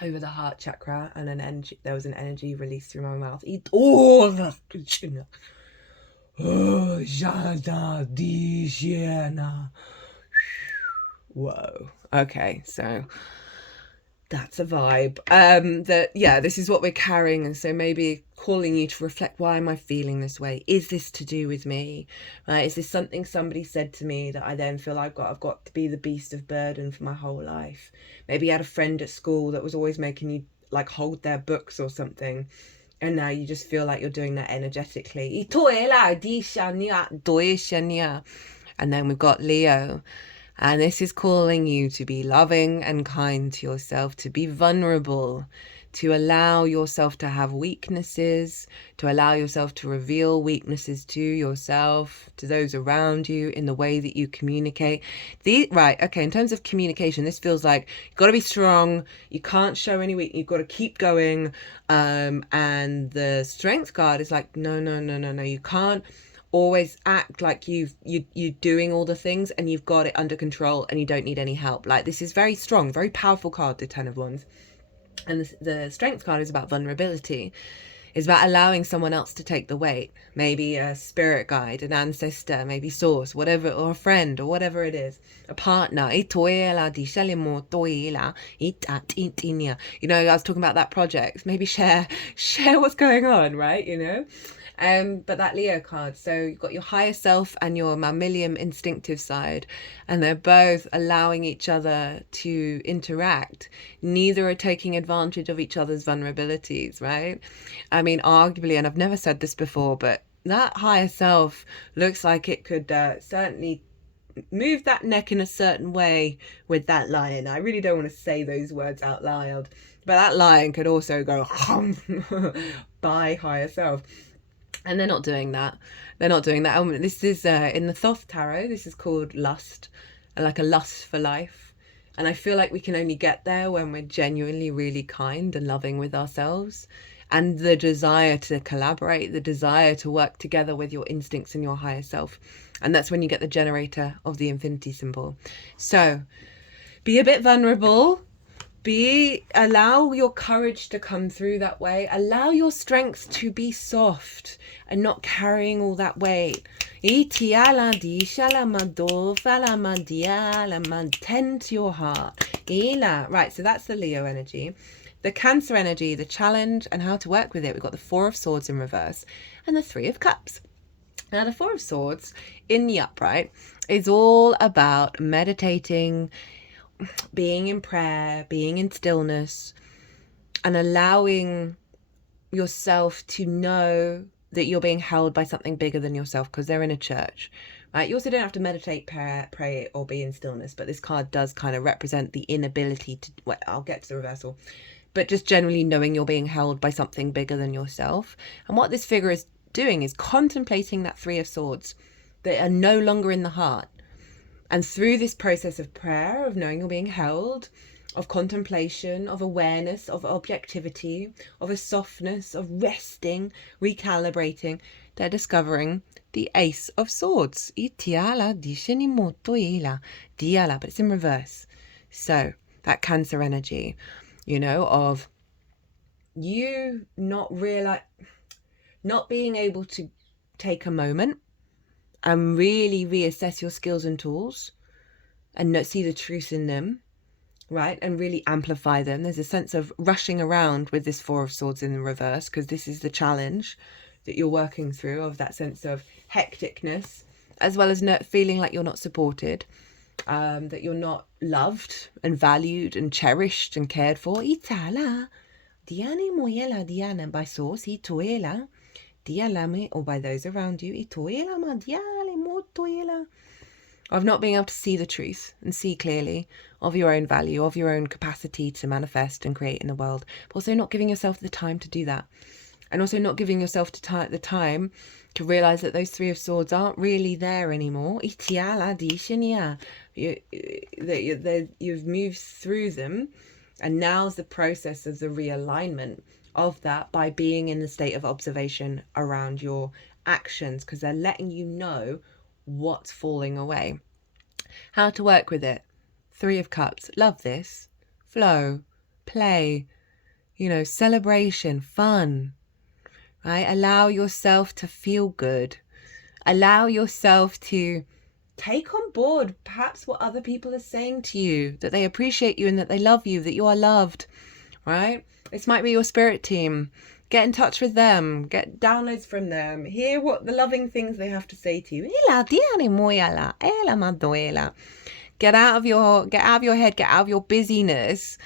over the heart chakra, and there was an energy released through my mouth. Whoa. Okay, so that's a vibe. This is what we're carrying. And so maybe calling you to reflect, why am I feeling this way? Is this to do with me? Right? Is this something somebody said to me that I then feel I've got to be the beast of burden for my whole life? Maybe you had a friend at school that was always making you like hold their books or something, and now you just feel like you're doing that energetically. And then we've got Leo. And this is calling you to be loving and kind to yourself, to be vulnerable, to allow yourself to have weaknesses, to allow yourself to reveal weaknesses to yourself, to those around you, in the way that you communicate. In terms of communication, this feels like you've got to be strong. You can't show any weakness. You've got to keep going. And the strength card is like, no. You can't always act like you're doing all the things and you've got it under control and you don't need any help. Like, this is very strong, very powerful card, the 10 of Wands. And the strength card is about vulnerability. It's about allowing someone else to take the weight. Maybe a spirit guide, an ancestor, maybe source, whatever, or a friend, or whatever it is. A partner. I was talking about that project. Maybe share what's going on, right? But that Leo card, so you've got your higher self and your mammalian instinctive side, and they're both allowing each other to interact. Neither are taking advantage of each other's vulnerabilities, right? I mean, arguably, and I've never said this before, but that higher self looks like it could certainly move that neck in a certain way with that lion. I really don't want to say those words out loud, but that lion could also go by higher self. And they're not doing that. This is in the Thoth Tarot. This is called lust, like a lust for life. And I feel like we can only get there when we're genuinely really kind and loving with ourselves. And the desire to collaborate, the desire to work together with your instincts and your higher self. And that's when you get the generator of the infinity symbol. So be a bit vulnerable. Allow your courage to come through that way. Allow your strength to be soft and not carrying all that weight. Tend to your heart. Right, so that's the Leo energy. The Cancer energy, the challenge and how to work with it. We've got the 4 of Swords in reverse and the 3 of Cups. Now, the Four of Swords in the upright is all about meditating, being in prayer, being in stillness, and allowing yourself to know that you're being held by something bigger than yourself, because they're in a church, right? You also don't have to meditate, pray, or be in stillness, but this card does kind of represent the inability to, well, I'll get to the reversal, but just generally knowing you're being held by something bigger than yourself. And what this figure is doing is contemplating that Three of Swords that are no longer in the heart. And through this process of prayer, of knowing you're being held, of contemplation, of awareness, of objectivity, of a softness, of resting, recalibrating, they're discovering the Ace of Swords. Itiala, disheni moto ila, diala, but it's in reverse. So that Cancer energy, you know, of you not being able to take a moment and really reassess your skills and tools and not see the truth in them, right? And really amplify them. There's a sense of rushing around with this Four of Swords in the reverse, because this is the challenge that you're working through, of that sense of hecticness, as well as feeling like you're not supported, that you're not loved and valued and cherished and cared for. Itala, Diane moyela Diana by source, itoela. Or by those around you, of not being able to see the truth and see clearly of your own value, of your own capacity to manifest and create in the world, but also not giving yourself the time to do that, and also not giving yourself the time to realize that those Three of Swords aren't really there anymore. You've moved through them, and now's the process of the realignment of that by being in the state of observation around your actions, because they're letting you know what's falling away. How to work with it. Three of Cups. Love this. Flow. Play. You know, celebration. Fun. Right? Allow yourself to feel good. Allow yourself to take on board perhaps what other people are saying to you, that they appreciate you and that they love you, that you are loved. Right? This might be your spirit team. Get in touch with them. Get downloads from them. Hear what the loving things they have to say to you. Get out of your head. Get out of your busyness,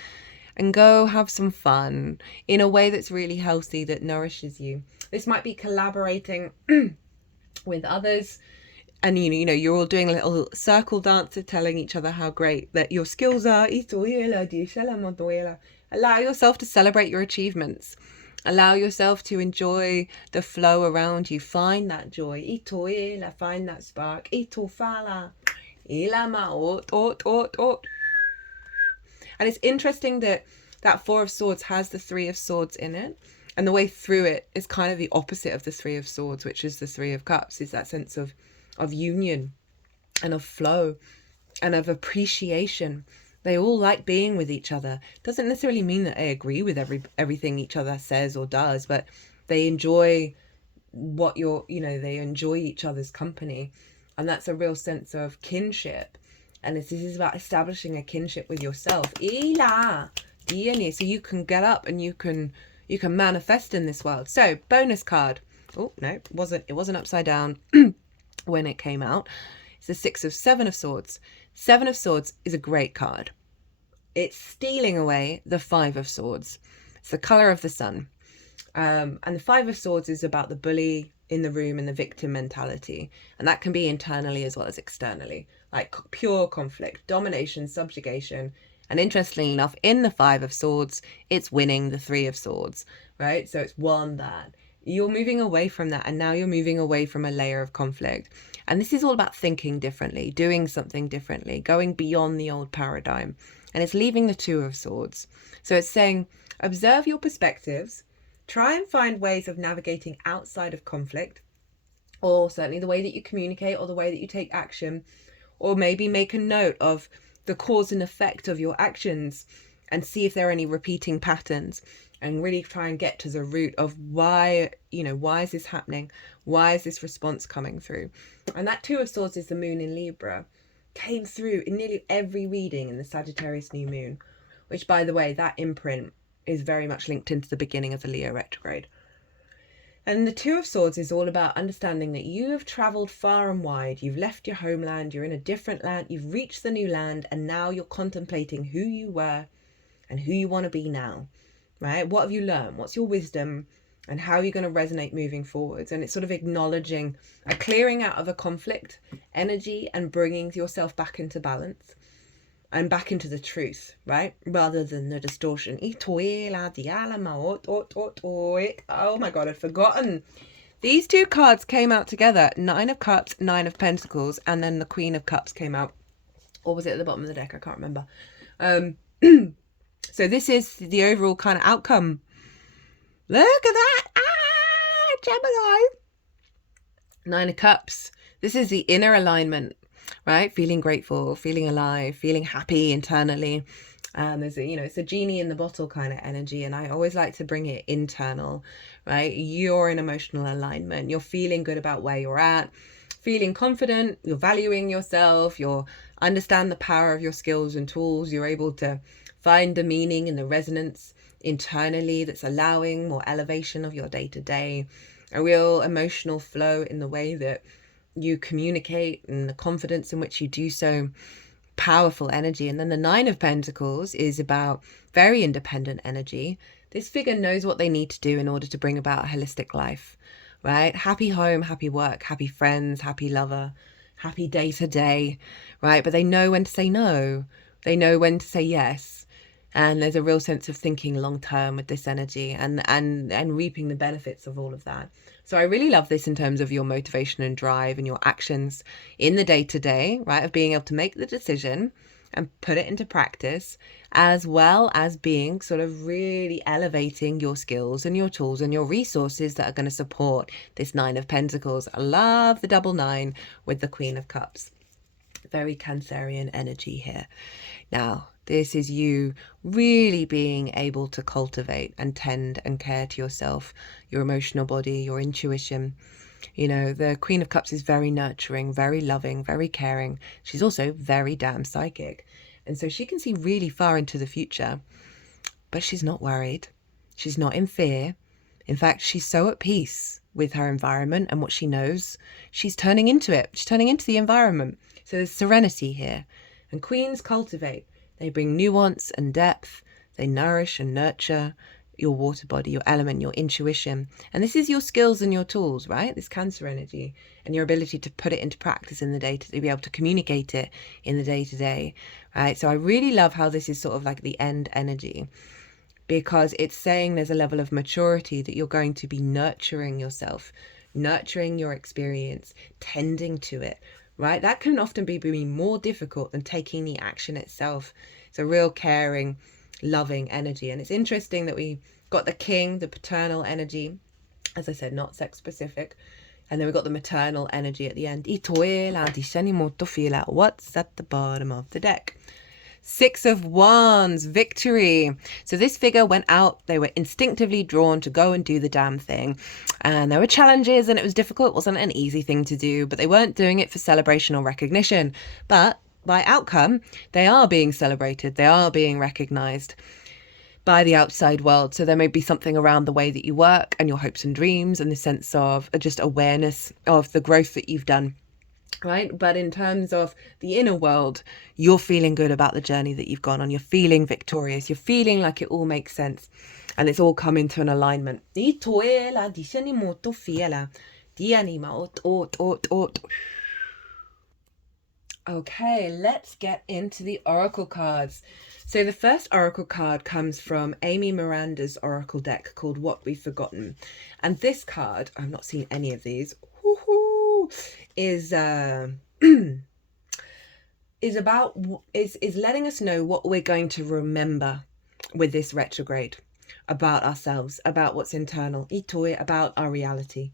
and go have some fun in a way that's really healthy, that nourishes you. This might be collaborating with others, and you know you're all doing a little circle dance of telling each other how great that your skills are. Allow yourself to celebrate your achievements. Allow yourself to enjoy the flow around you. Find that joy. Find that spark. And it's interesting that Four of Swords has the Three of Swords in it. And the way through it is kind of the opposite of the Three of Swords, which is the Three of Cups, is that sense of union and of flow and of appreciation. They all like being with each other. Doesn't necessarily mean that they agree with everything each other says or does, but they enjoy they enjoy each other's company. And that's a real sense of kinship. And this is about establishing a kinship with yourself. So you can get up and you can manifest in this world. So bonus card. Oh no, it wasn't upside down when it came out. It's the Seven of Swords. Seven of Swords is a great card. It's stealing away the Five of Swords. It's the colour of the sun. And the Five of Swords is about the bully in the room and the victim mentality. And that can be internally as well as externally. Like pure conflict, domination, subjugation. And interestingly enough, in the Five of Swords, it's winning the Three of Swords, right? So it's won that. You're moving away from that, and now you're moving away from a layer of conflict. And this is all about thinking differently, doing something differently, going beyond the old paradigm. And it's leaving the Two of Swords. So it's saying, observe your perspectives, try and find ways of navigating outside of conflict, or certainly the way that you communicate or the way that you take action, or maybe make a note of the cause and effect of your actions and see if there are any repeating patterns, and really try and get to the root of why is this happening? Why is this response coming through? And that Two of Swords is the moon in Libra. Came through in nearly every reading in the Sagittarius new moon, which, by the way, that imprint is very much linked into the beginning of the Leo retrograde. And the Two of Swords is all about understanding that you have traveled far and wide. You've left your homeland. You're in a different land. You've reached the new land. And now you're contemplating who you were and who you want to be now, right? What have you learned? What's your wisdom? And how are you going to resonate moving forwards? And it's sort of acknowledging a clearing out of a conflict energy and bringing yourself back into balance and back into the truth, right? Rather than the distortion. Oh my God, I'd forgotten. These two cards came out together. 9 of Cups, 9 of Pentacles, and then the Queen of Cups came out. Or was it at the bottom of the deck? I can't remember. So this is the overall kind of outcome. Look at that. Gemini. 9 of Cups. This is the inner alignment, right? Feeling grateful, feeling alive, feeling happy internally. There's a, it's a genie in the bottle kind of energy. And I always like to bring it internal, right? You're in emotional alignment. You're feeling good about where you're at, feeling confident. You're valuing yourself. You're understand the power of your skills and tools. You're able to find the meaning and the resonance internally that's allowing more elevation of your day-to-day, a real emotional flow in the way that you communicate and the confidence in which you do so. Powerful energy. And then the 9 of Pentacles is about very independent energy. This figure knows what they need to do in order to bring about a holistic life, right? Happy home, happy work, happy friends, happy lover, happy day-to-day, right? But they know when to say no. They know when to say yes. And there's a real sense of thinking long term with this energy and reaping the benefits of all of that. So I really love this in terms of your motivation and drive and your actions in the day-to-day, right? Of being able to make the decision and put it into practice, as well as being sort of really elevating your skills and your tools and your resources that are going to support this 9 of Pentacles. I love the double 9 with the Queen of Cups. Very Cancerian energy here. Now, this is you really being able to cultivate and tend and care to yourself, your emotional body, your intuition. The Queen of Cups is very nurturing, very loving, very caring. She's also very damn psychic. And so she can see really far into the future, but she's not worried. She's not in fear. In fact, she's so at peace with her environment and what she knows. She's turning into it. She's turning into the environment. So there's serenity here. And queens cultivate. They bring nuance and depth. They nourish and nurture your water body, your element, your intuition. And this is your skills and your tools, right? This Cancer energy and your ability to put it into practice in the day to be able to communicate it in the day-to-day, right? So I really love how this is sort of like the end energy, because it's saying there's a level of maturity that you're going to be nurturing yourself, nurturing your experience, tending to it, right? That can often be more difficult than taking the action itself. It's a real caring, loving energy. And it's interesting that we got the King, the paternal energy, as I said, not sex specific. And then we got the maternal energy at the end. What's at the bottom of the deck? 6 of Wands, victory. So this figure went out. They were instinctively drawn to go and do the damn thing. And there were challenges and it was difficult. It wasn't an easy thing to do, but they weren't doing it for celebration or recognition. But by outcome, they are being celebrated. They are being recognized by the outside world. So there may be something around the way that you work and your hopes and dreams and the sense of just awareness of the growth that you've done. Right? But in terms of the inner world, you're feeling good about the journey that you've gone on. You're feeling victorious. You're feeling like it all makes sense. And it's all come into an alignment. Okay, let's get into the oracle cards. So the first oracle card comes from Amy Miranda's oracle deck called What We've Forgotten. And this card, I've not seen any of these, is letting us know what we're going to remember with this retrograde about ourselves, about what's internal, about our reality.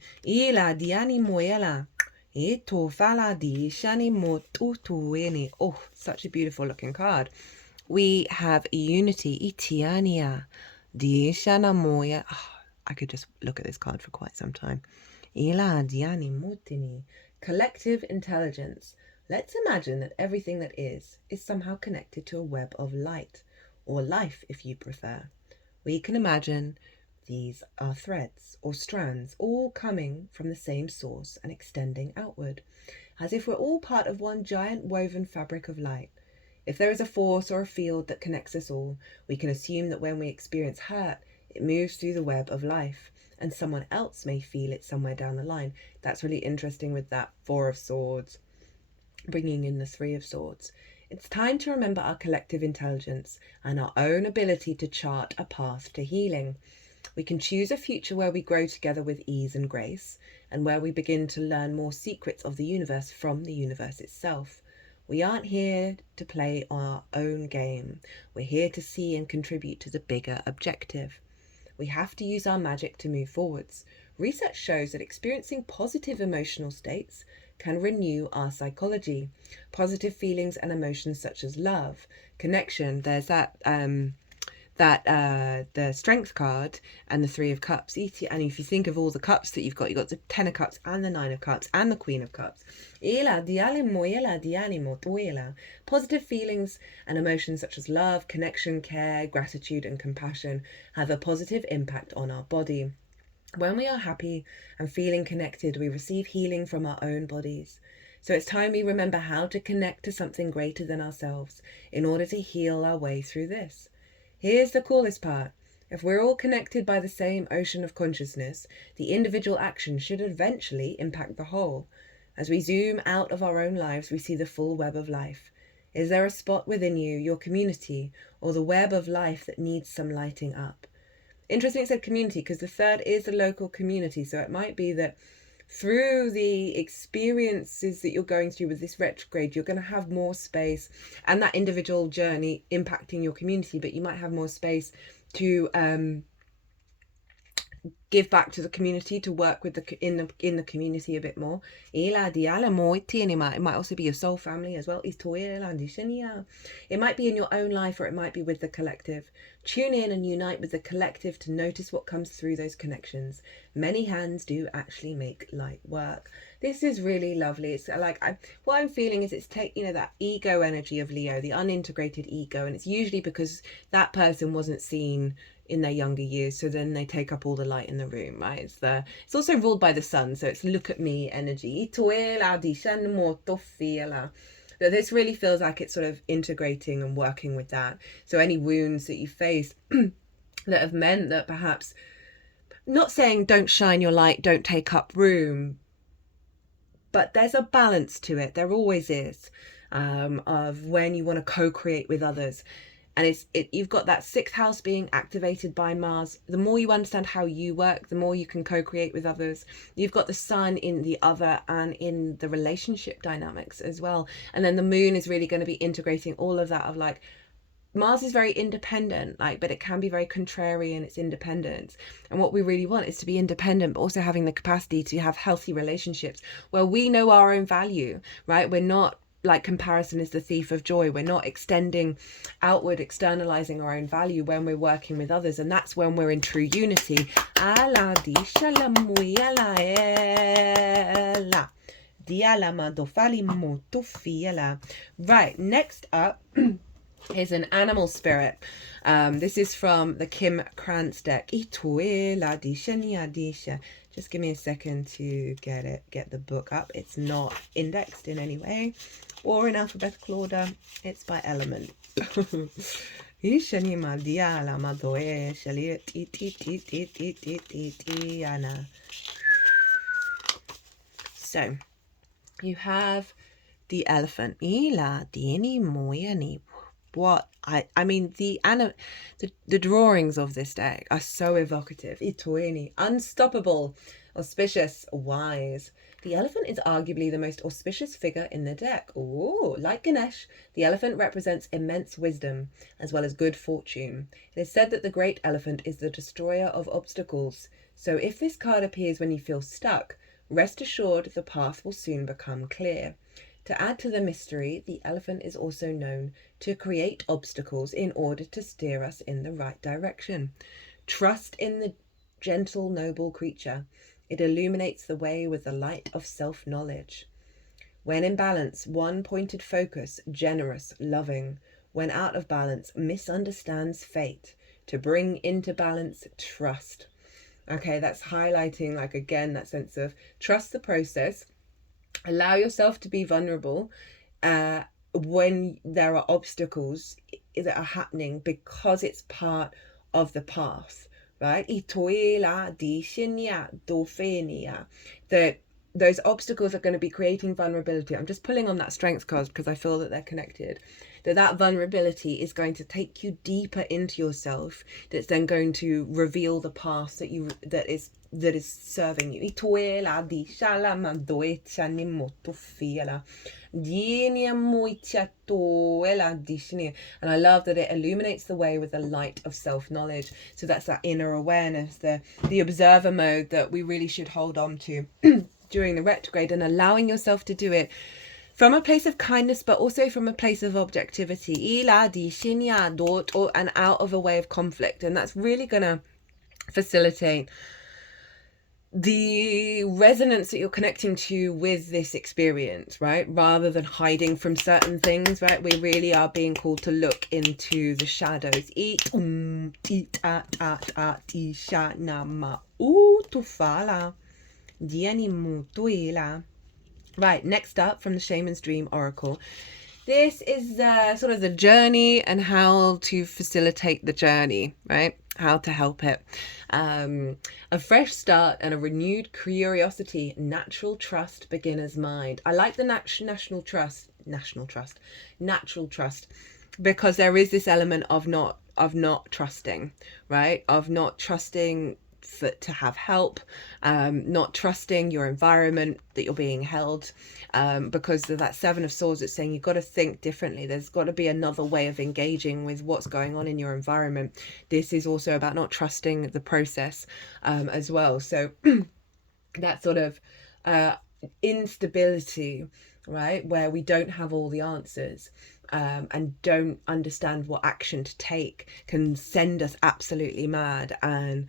Oh, such a beautiful looking card. We have unity. I could just look at this card for quite some time. Collective intelligence. Let's imagine that everything that is somehow connected to a web of light, or life if you prefer. We can imagine These are threads or strands, all coming from the same source and extending outward, as if we're all part of one giant woven fabric of light. If there is a force or a field that connects us all, we can assume that when we experience hurt, it moves through the web of life, and someone else may feel it somewhere down the line. That's really interesting with that Four of Swords, bringing in the Three of Swords. It's time to remember our collective intelligence and our own ability to chart a path to healing. We can choose a future where we grow together with ease and grace, and where we begin to learn more secrets of the universe from the universe itself. We aren't here to play our own game. We're here to see and contribute to the bigger objective. We have to use our magic to move forwards. Research shows that experiencing positive emotional states can renew our psychology. Positive feelings and emotions such as love, connection, there's the Strength card and the Three of Cups. And if you think of all the cups that you've got the Ten of Cups and the Nine of Cups and the Queen of Cups. Positive feelings and emotions such as love, connection, care, gratitude and compassion have a positive impact on our body. When we are happy and feeling connected, we receive healing from our own bodies. So it's time we remember how to connect to something greater than ourselves in order to heal our way through this. Here's the coolest part. If we're all connected by the same ocean of consciousness, the individual action should eventually impact the whole. As we zoom out of our own lives, we see the full web of life. Is there a spot within you, your community, or the web of life that needs some lighting up? Interesting it said community, because the third is the local community. So it might be that through the experiences that you're going through with this retrograde, you're going to have more space, and that individual journey impacting your community, but you might have more space to give back to the community, to work with in the community a bit more. It might also be your soul family as well. It might be in your own life, or it might be with the collective. Tune in and unite with the collective to notice what comes through those connections. Many hands do actually make light work. This is really lovely. It's like what I'm feeling is it's that ego energy of Leo, the unintegrated ego, and it's usually because that person wasn't seen in their younger years, so then they take up all the light in the room, right? It's also ruled by the sun, so it's look at me energy. That this really feels like it's sort of integrating and working with that. So any wounds that you face that have meant that perhaps, not saying don't shine your light, don't take up room, but there's a balance to it. There always is, of when you want to co-create with others. And you've got that sixth house being activated by Mars. The more you understand how you work, the more you can co-create with others. You've got the sun in the other and in the relationship dynamics as well. And then the moon is really going to be integrating all of that of like, Mars is very independent, but it can be very contrary in its independence. And what we really want is to be independent, but also having the capacity to have healthy relationships where we know our own value, right? We're not comparison is the thief of joy. We're not extending outward, externalizing our own value when we're working with others. And that's when we're in true unity. Right, next up is an animal spirit. This is from the Krans deck. Just give me a second to get the book up. It's not indexed in any way or in alphabetical order. It's by element. So you have the elephant. What I mean, the drawings of this deck are so evocative. Unstoppable, auspicious, wise. The elephant is arguably the most auspicious figure in the deck. Ooh, like Ganesh, the elephant represents immense wisdom as well as good fortune. It is said that the great elephant is the destroyer of obstacles. So if this card appears when you feel stuck, rest assured the path will soon become clear. To add to the mystery, the elephant is also known to create obstacles in order to steer us in the right direction. Trust in the gentle, noble creature. It illuminates the way with the light of self-knowledge. When in balance, one-pointed focus, generous, loving. When out of balance, misunderstands fate. To bring into balance, trust. Okay, that's highlighting, like, again, that sense of trust the process, allow yourself to be vulnerable when there are obstacles that are happening, because it's part of the path, right? That those obstacles are going to be creating vulnerability. I'm just pulling on that strength card because I feel that they're connected. That vulnerability is going to take you deeper into yourself. That's then going to reveal the path that is serving you. And I love that it illuminates the way with the light of self-knowledge. So that's that inner awareness, the observer mode that we really should hold on to during the retrograde, and allowing yourself to do it from a place of kindness, but also from a place of objectivity, and out of a way of conflict. And that's really going to facilitate the resonance that you're connecting to with this experience, right? Rather than hiding from certain things, right? We really are being called to look into the shadows. Right, next up from the Shaman's Dream Oracle. This is sort of the journey and how to facilitate the journey, right? How to help it. A fresh start and a renewed curiosity, natural trust, beginner's mind. I like the natural trust, because there is this element of not trusting, right? Of not trusting to have help, not trusting your environment, that you're being held, because of that Seven of Swords. It's saying you've got to think differently. There's got to be another way of engaging with what's going on in your environment. This is also about not trusting the process as well. So that sort of instability, right, where we don't have all the answers and don't understand what action to take, can send us absolutely mad. And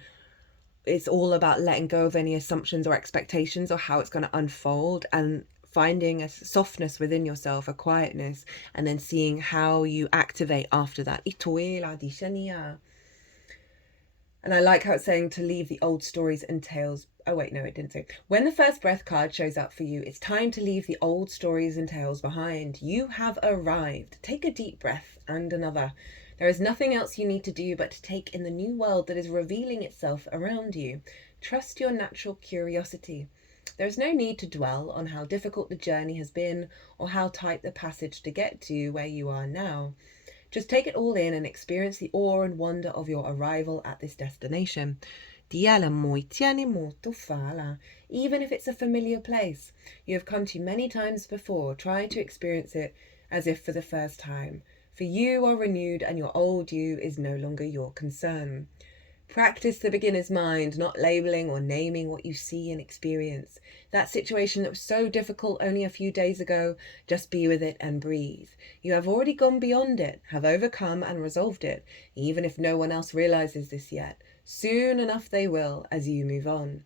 it's all about letting go of any assumptions or expectations or how it's going to unfold, and finding a softness within yourself, a quietness, and then seeing how you activate after that. And I like how it's saying to leave the old stories and tales. Oh wait, no, it didn't say. When the first breath card shows up for you, it's time to leave the old stories and tales behind. You have arrived. Take a deep breath and another. There is nothing else you need to do but to take in the new world that is revealing itself around you. Trust your natural curiosity. There is no need to dwell on how difficult the journey has been or how tight the passage to get to where you are now. Just take it all in and experience the awe and wonder of your arrival at this destination. Even if it's a familiar place you have come to many times before, try to experience it as if for the first time. For you are renewed and your old you is no longer your concern. Practice the beginner's mind, not labeling or naming what you see and experience. That situation that was so difficult only a few days ago, just be with it and breathe. You have already gone beyond it, have overcome and resolved it, even if no one else realizes this yet. Soon enough they will, as you move on.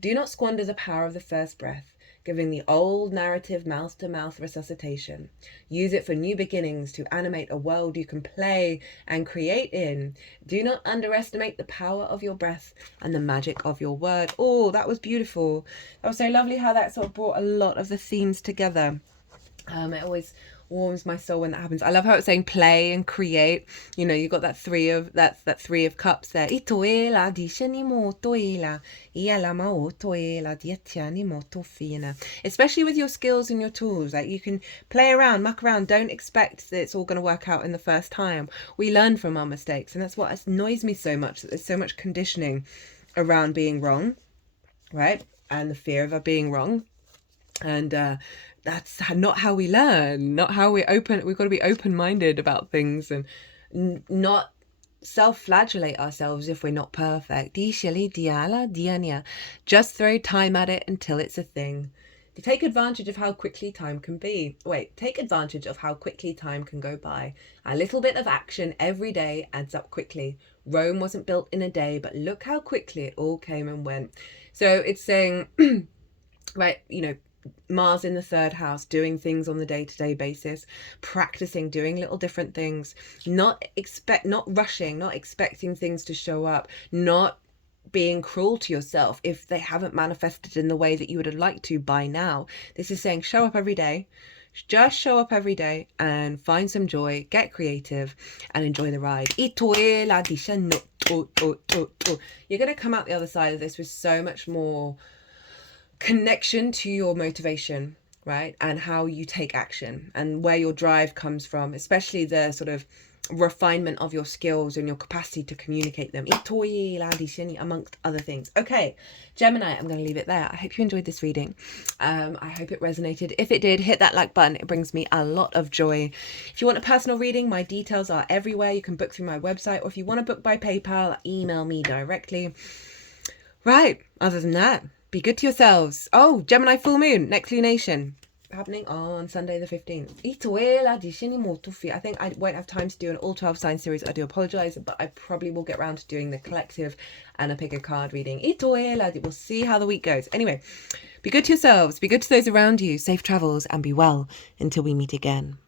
Do not squander the power of the first breath, giving the old narrative mouth-to-mouth resuscitation. Use it for new beginnings, to animate a world you can play and create in. Do not underestimate the power of your breath and the magic of your word. Oh, that was beautiful. That was so lovely how that sort of brought a lot of the themes together. It always warms my soul when that happens. I love how it's saying play and create. You know, you got that three of cups there. Especially with your skills and your tools, like you can play around, muck around. Don't expect that it's all going to work out in the first time. We learn from our mistakes, and that's what annoys me so much, that there's so much conditioning around being wrong, right? And the fear of being wrong. And that's not how we learn, not how we're open. We've got to be open-minded about things and not self-flagellate ourselves if we're not perfect. Just throw time at it until it's a thing. Take advantage of how quickly time can be. Take advantage of how quickly time can go by. A little bit of action every day adds up quickly. Rome wasn't built in a day, but look how quickly it all came and went. So it's saying, right, you know, Mars in the third house, doing things on the day-to-day basis, practicing, doing little different things, not rushing, not expecting things to show up, not being cruel to yourself if they haven't manifested in the way that you would have liked to by now. This is saying show up every day. Just show up every day and find some joy, get creative, and enjoy the ride. You're going to come out the other side of this with so much more connection to your motivation, right? And how you take action and where your drive comes from, especially the sort of refinement of your skills and your capacity to communicate them, amongst other things. Okay, Gemini, I'm going to leave it there. I hope you enjoyed this reading. I hope it resonated. If it did, hit that like button. It brings me a lot of joy. If you want a personal reading, my details are everywhere. You can book through my website, or if you want to book by PayPal, email me directly. Right, other than that, be good to yourselves. Oh, Gemini full moon, next lunation, happening on Sunday the 15th. I think I won't have time to do an all 12 sign series. I do apologize, but I probably will get around to doing the collective and a pick a card reading. We'll see how the week goes. Anyway, be good to yourselves, be good to those around you, safe travels, and be well until we meet again.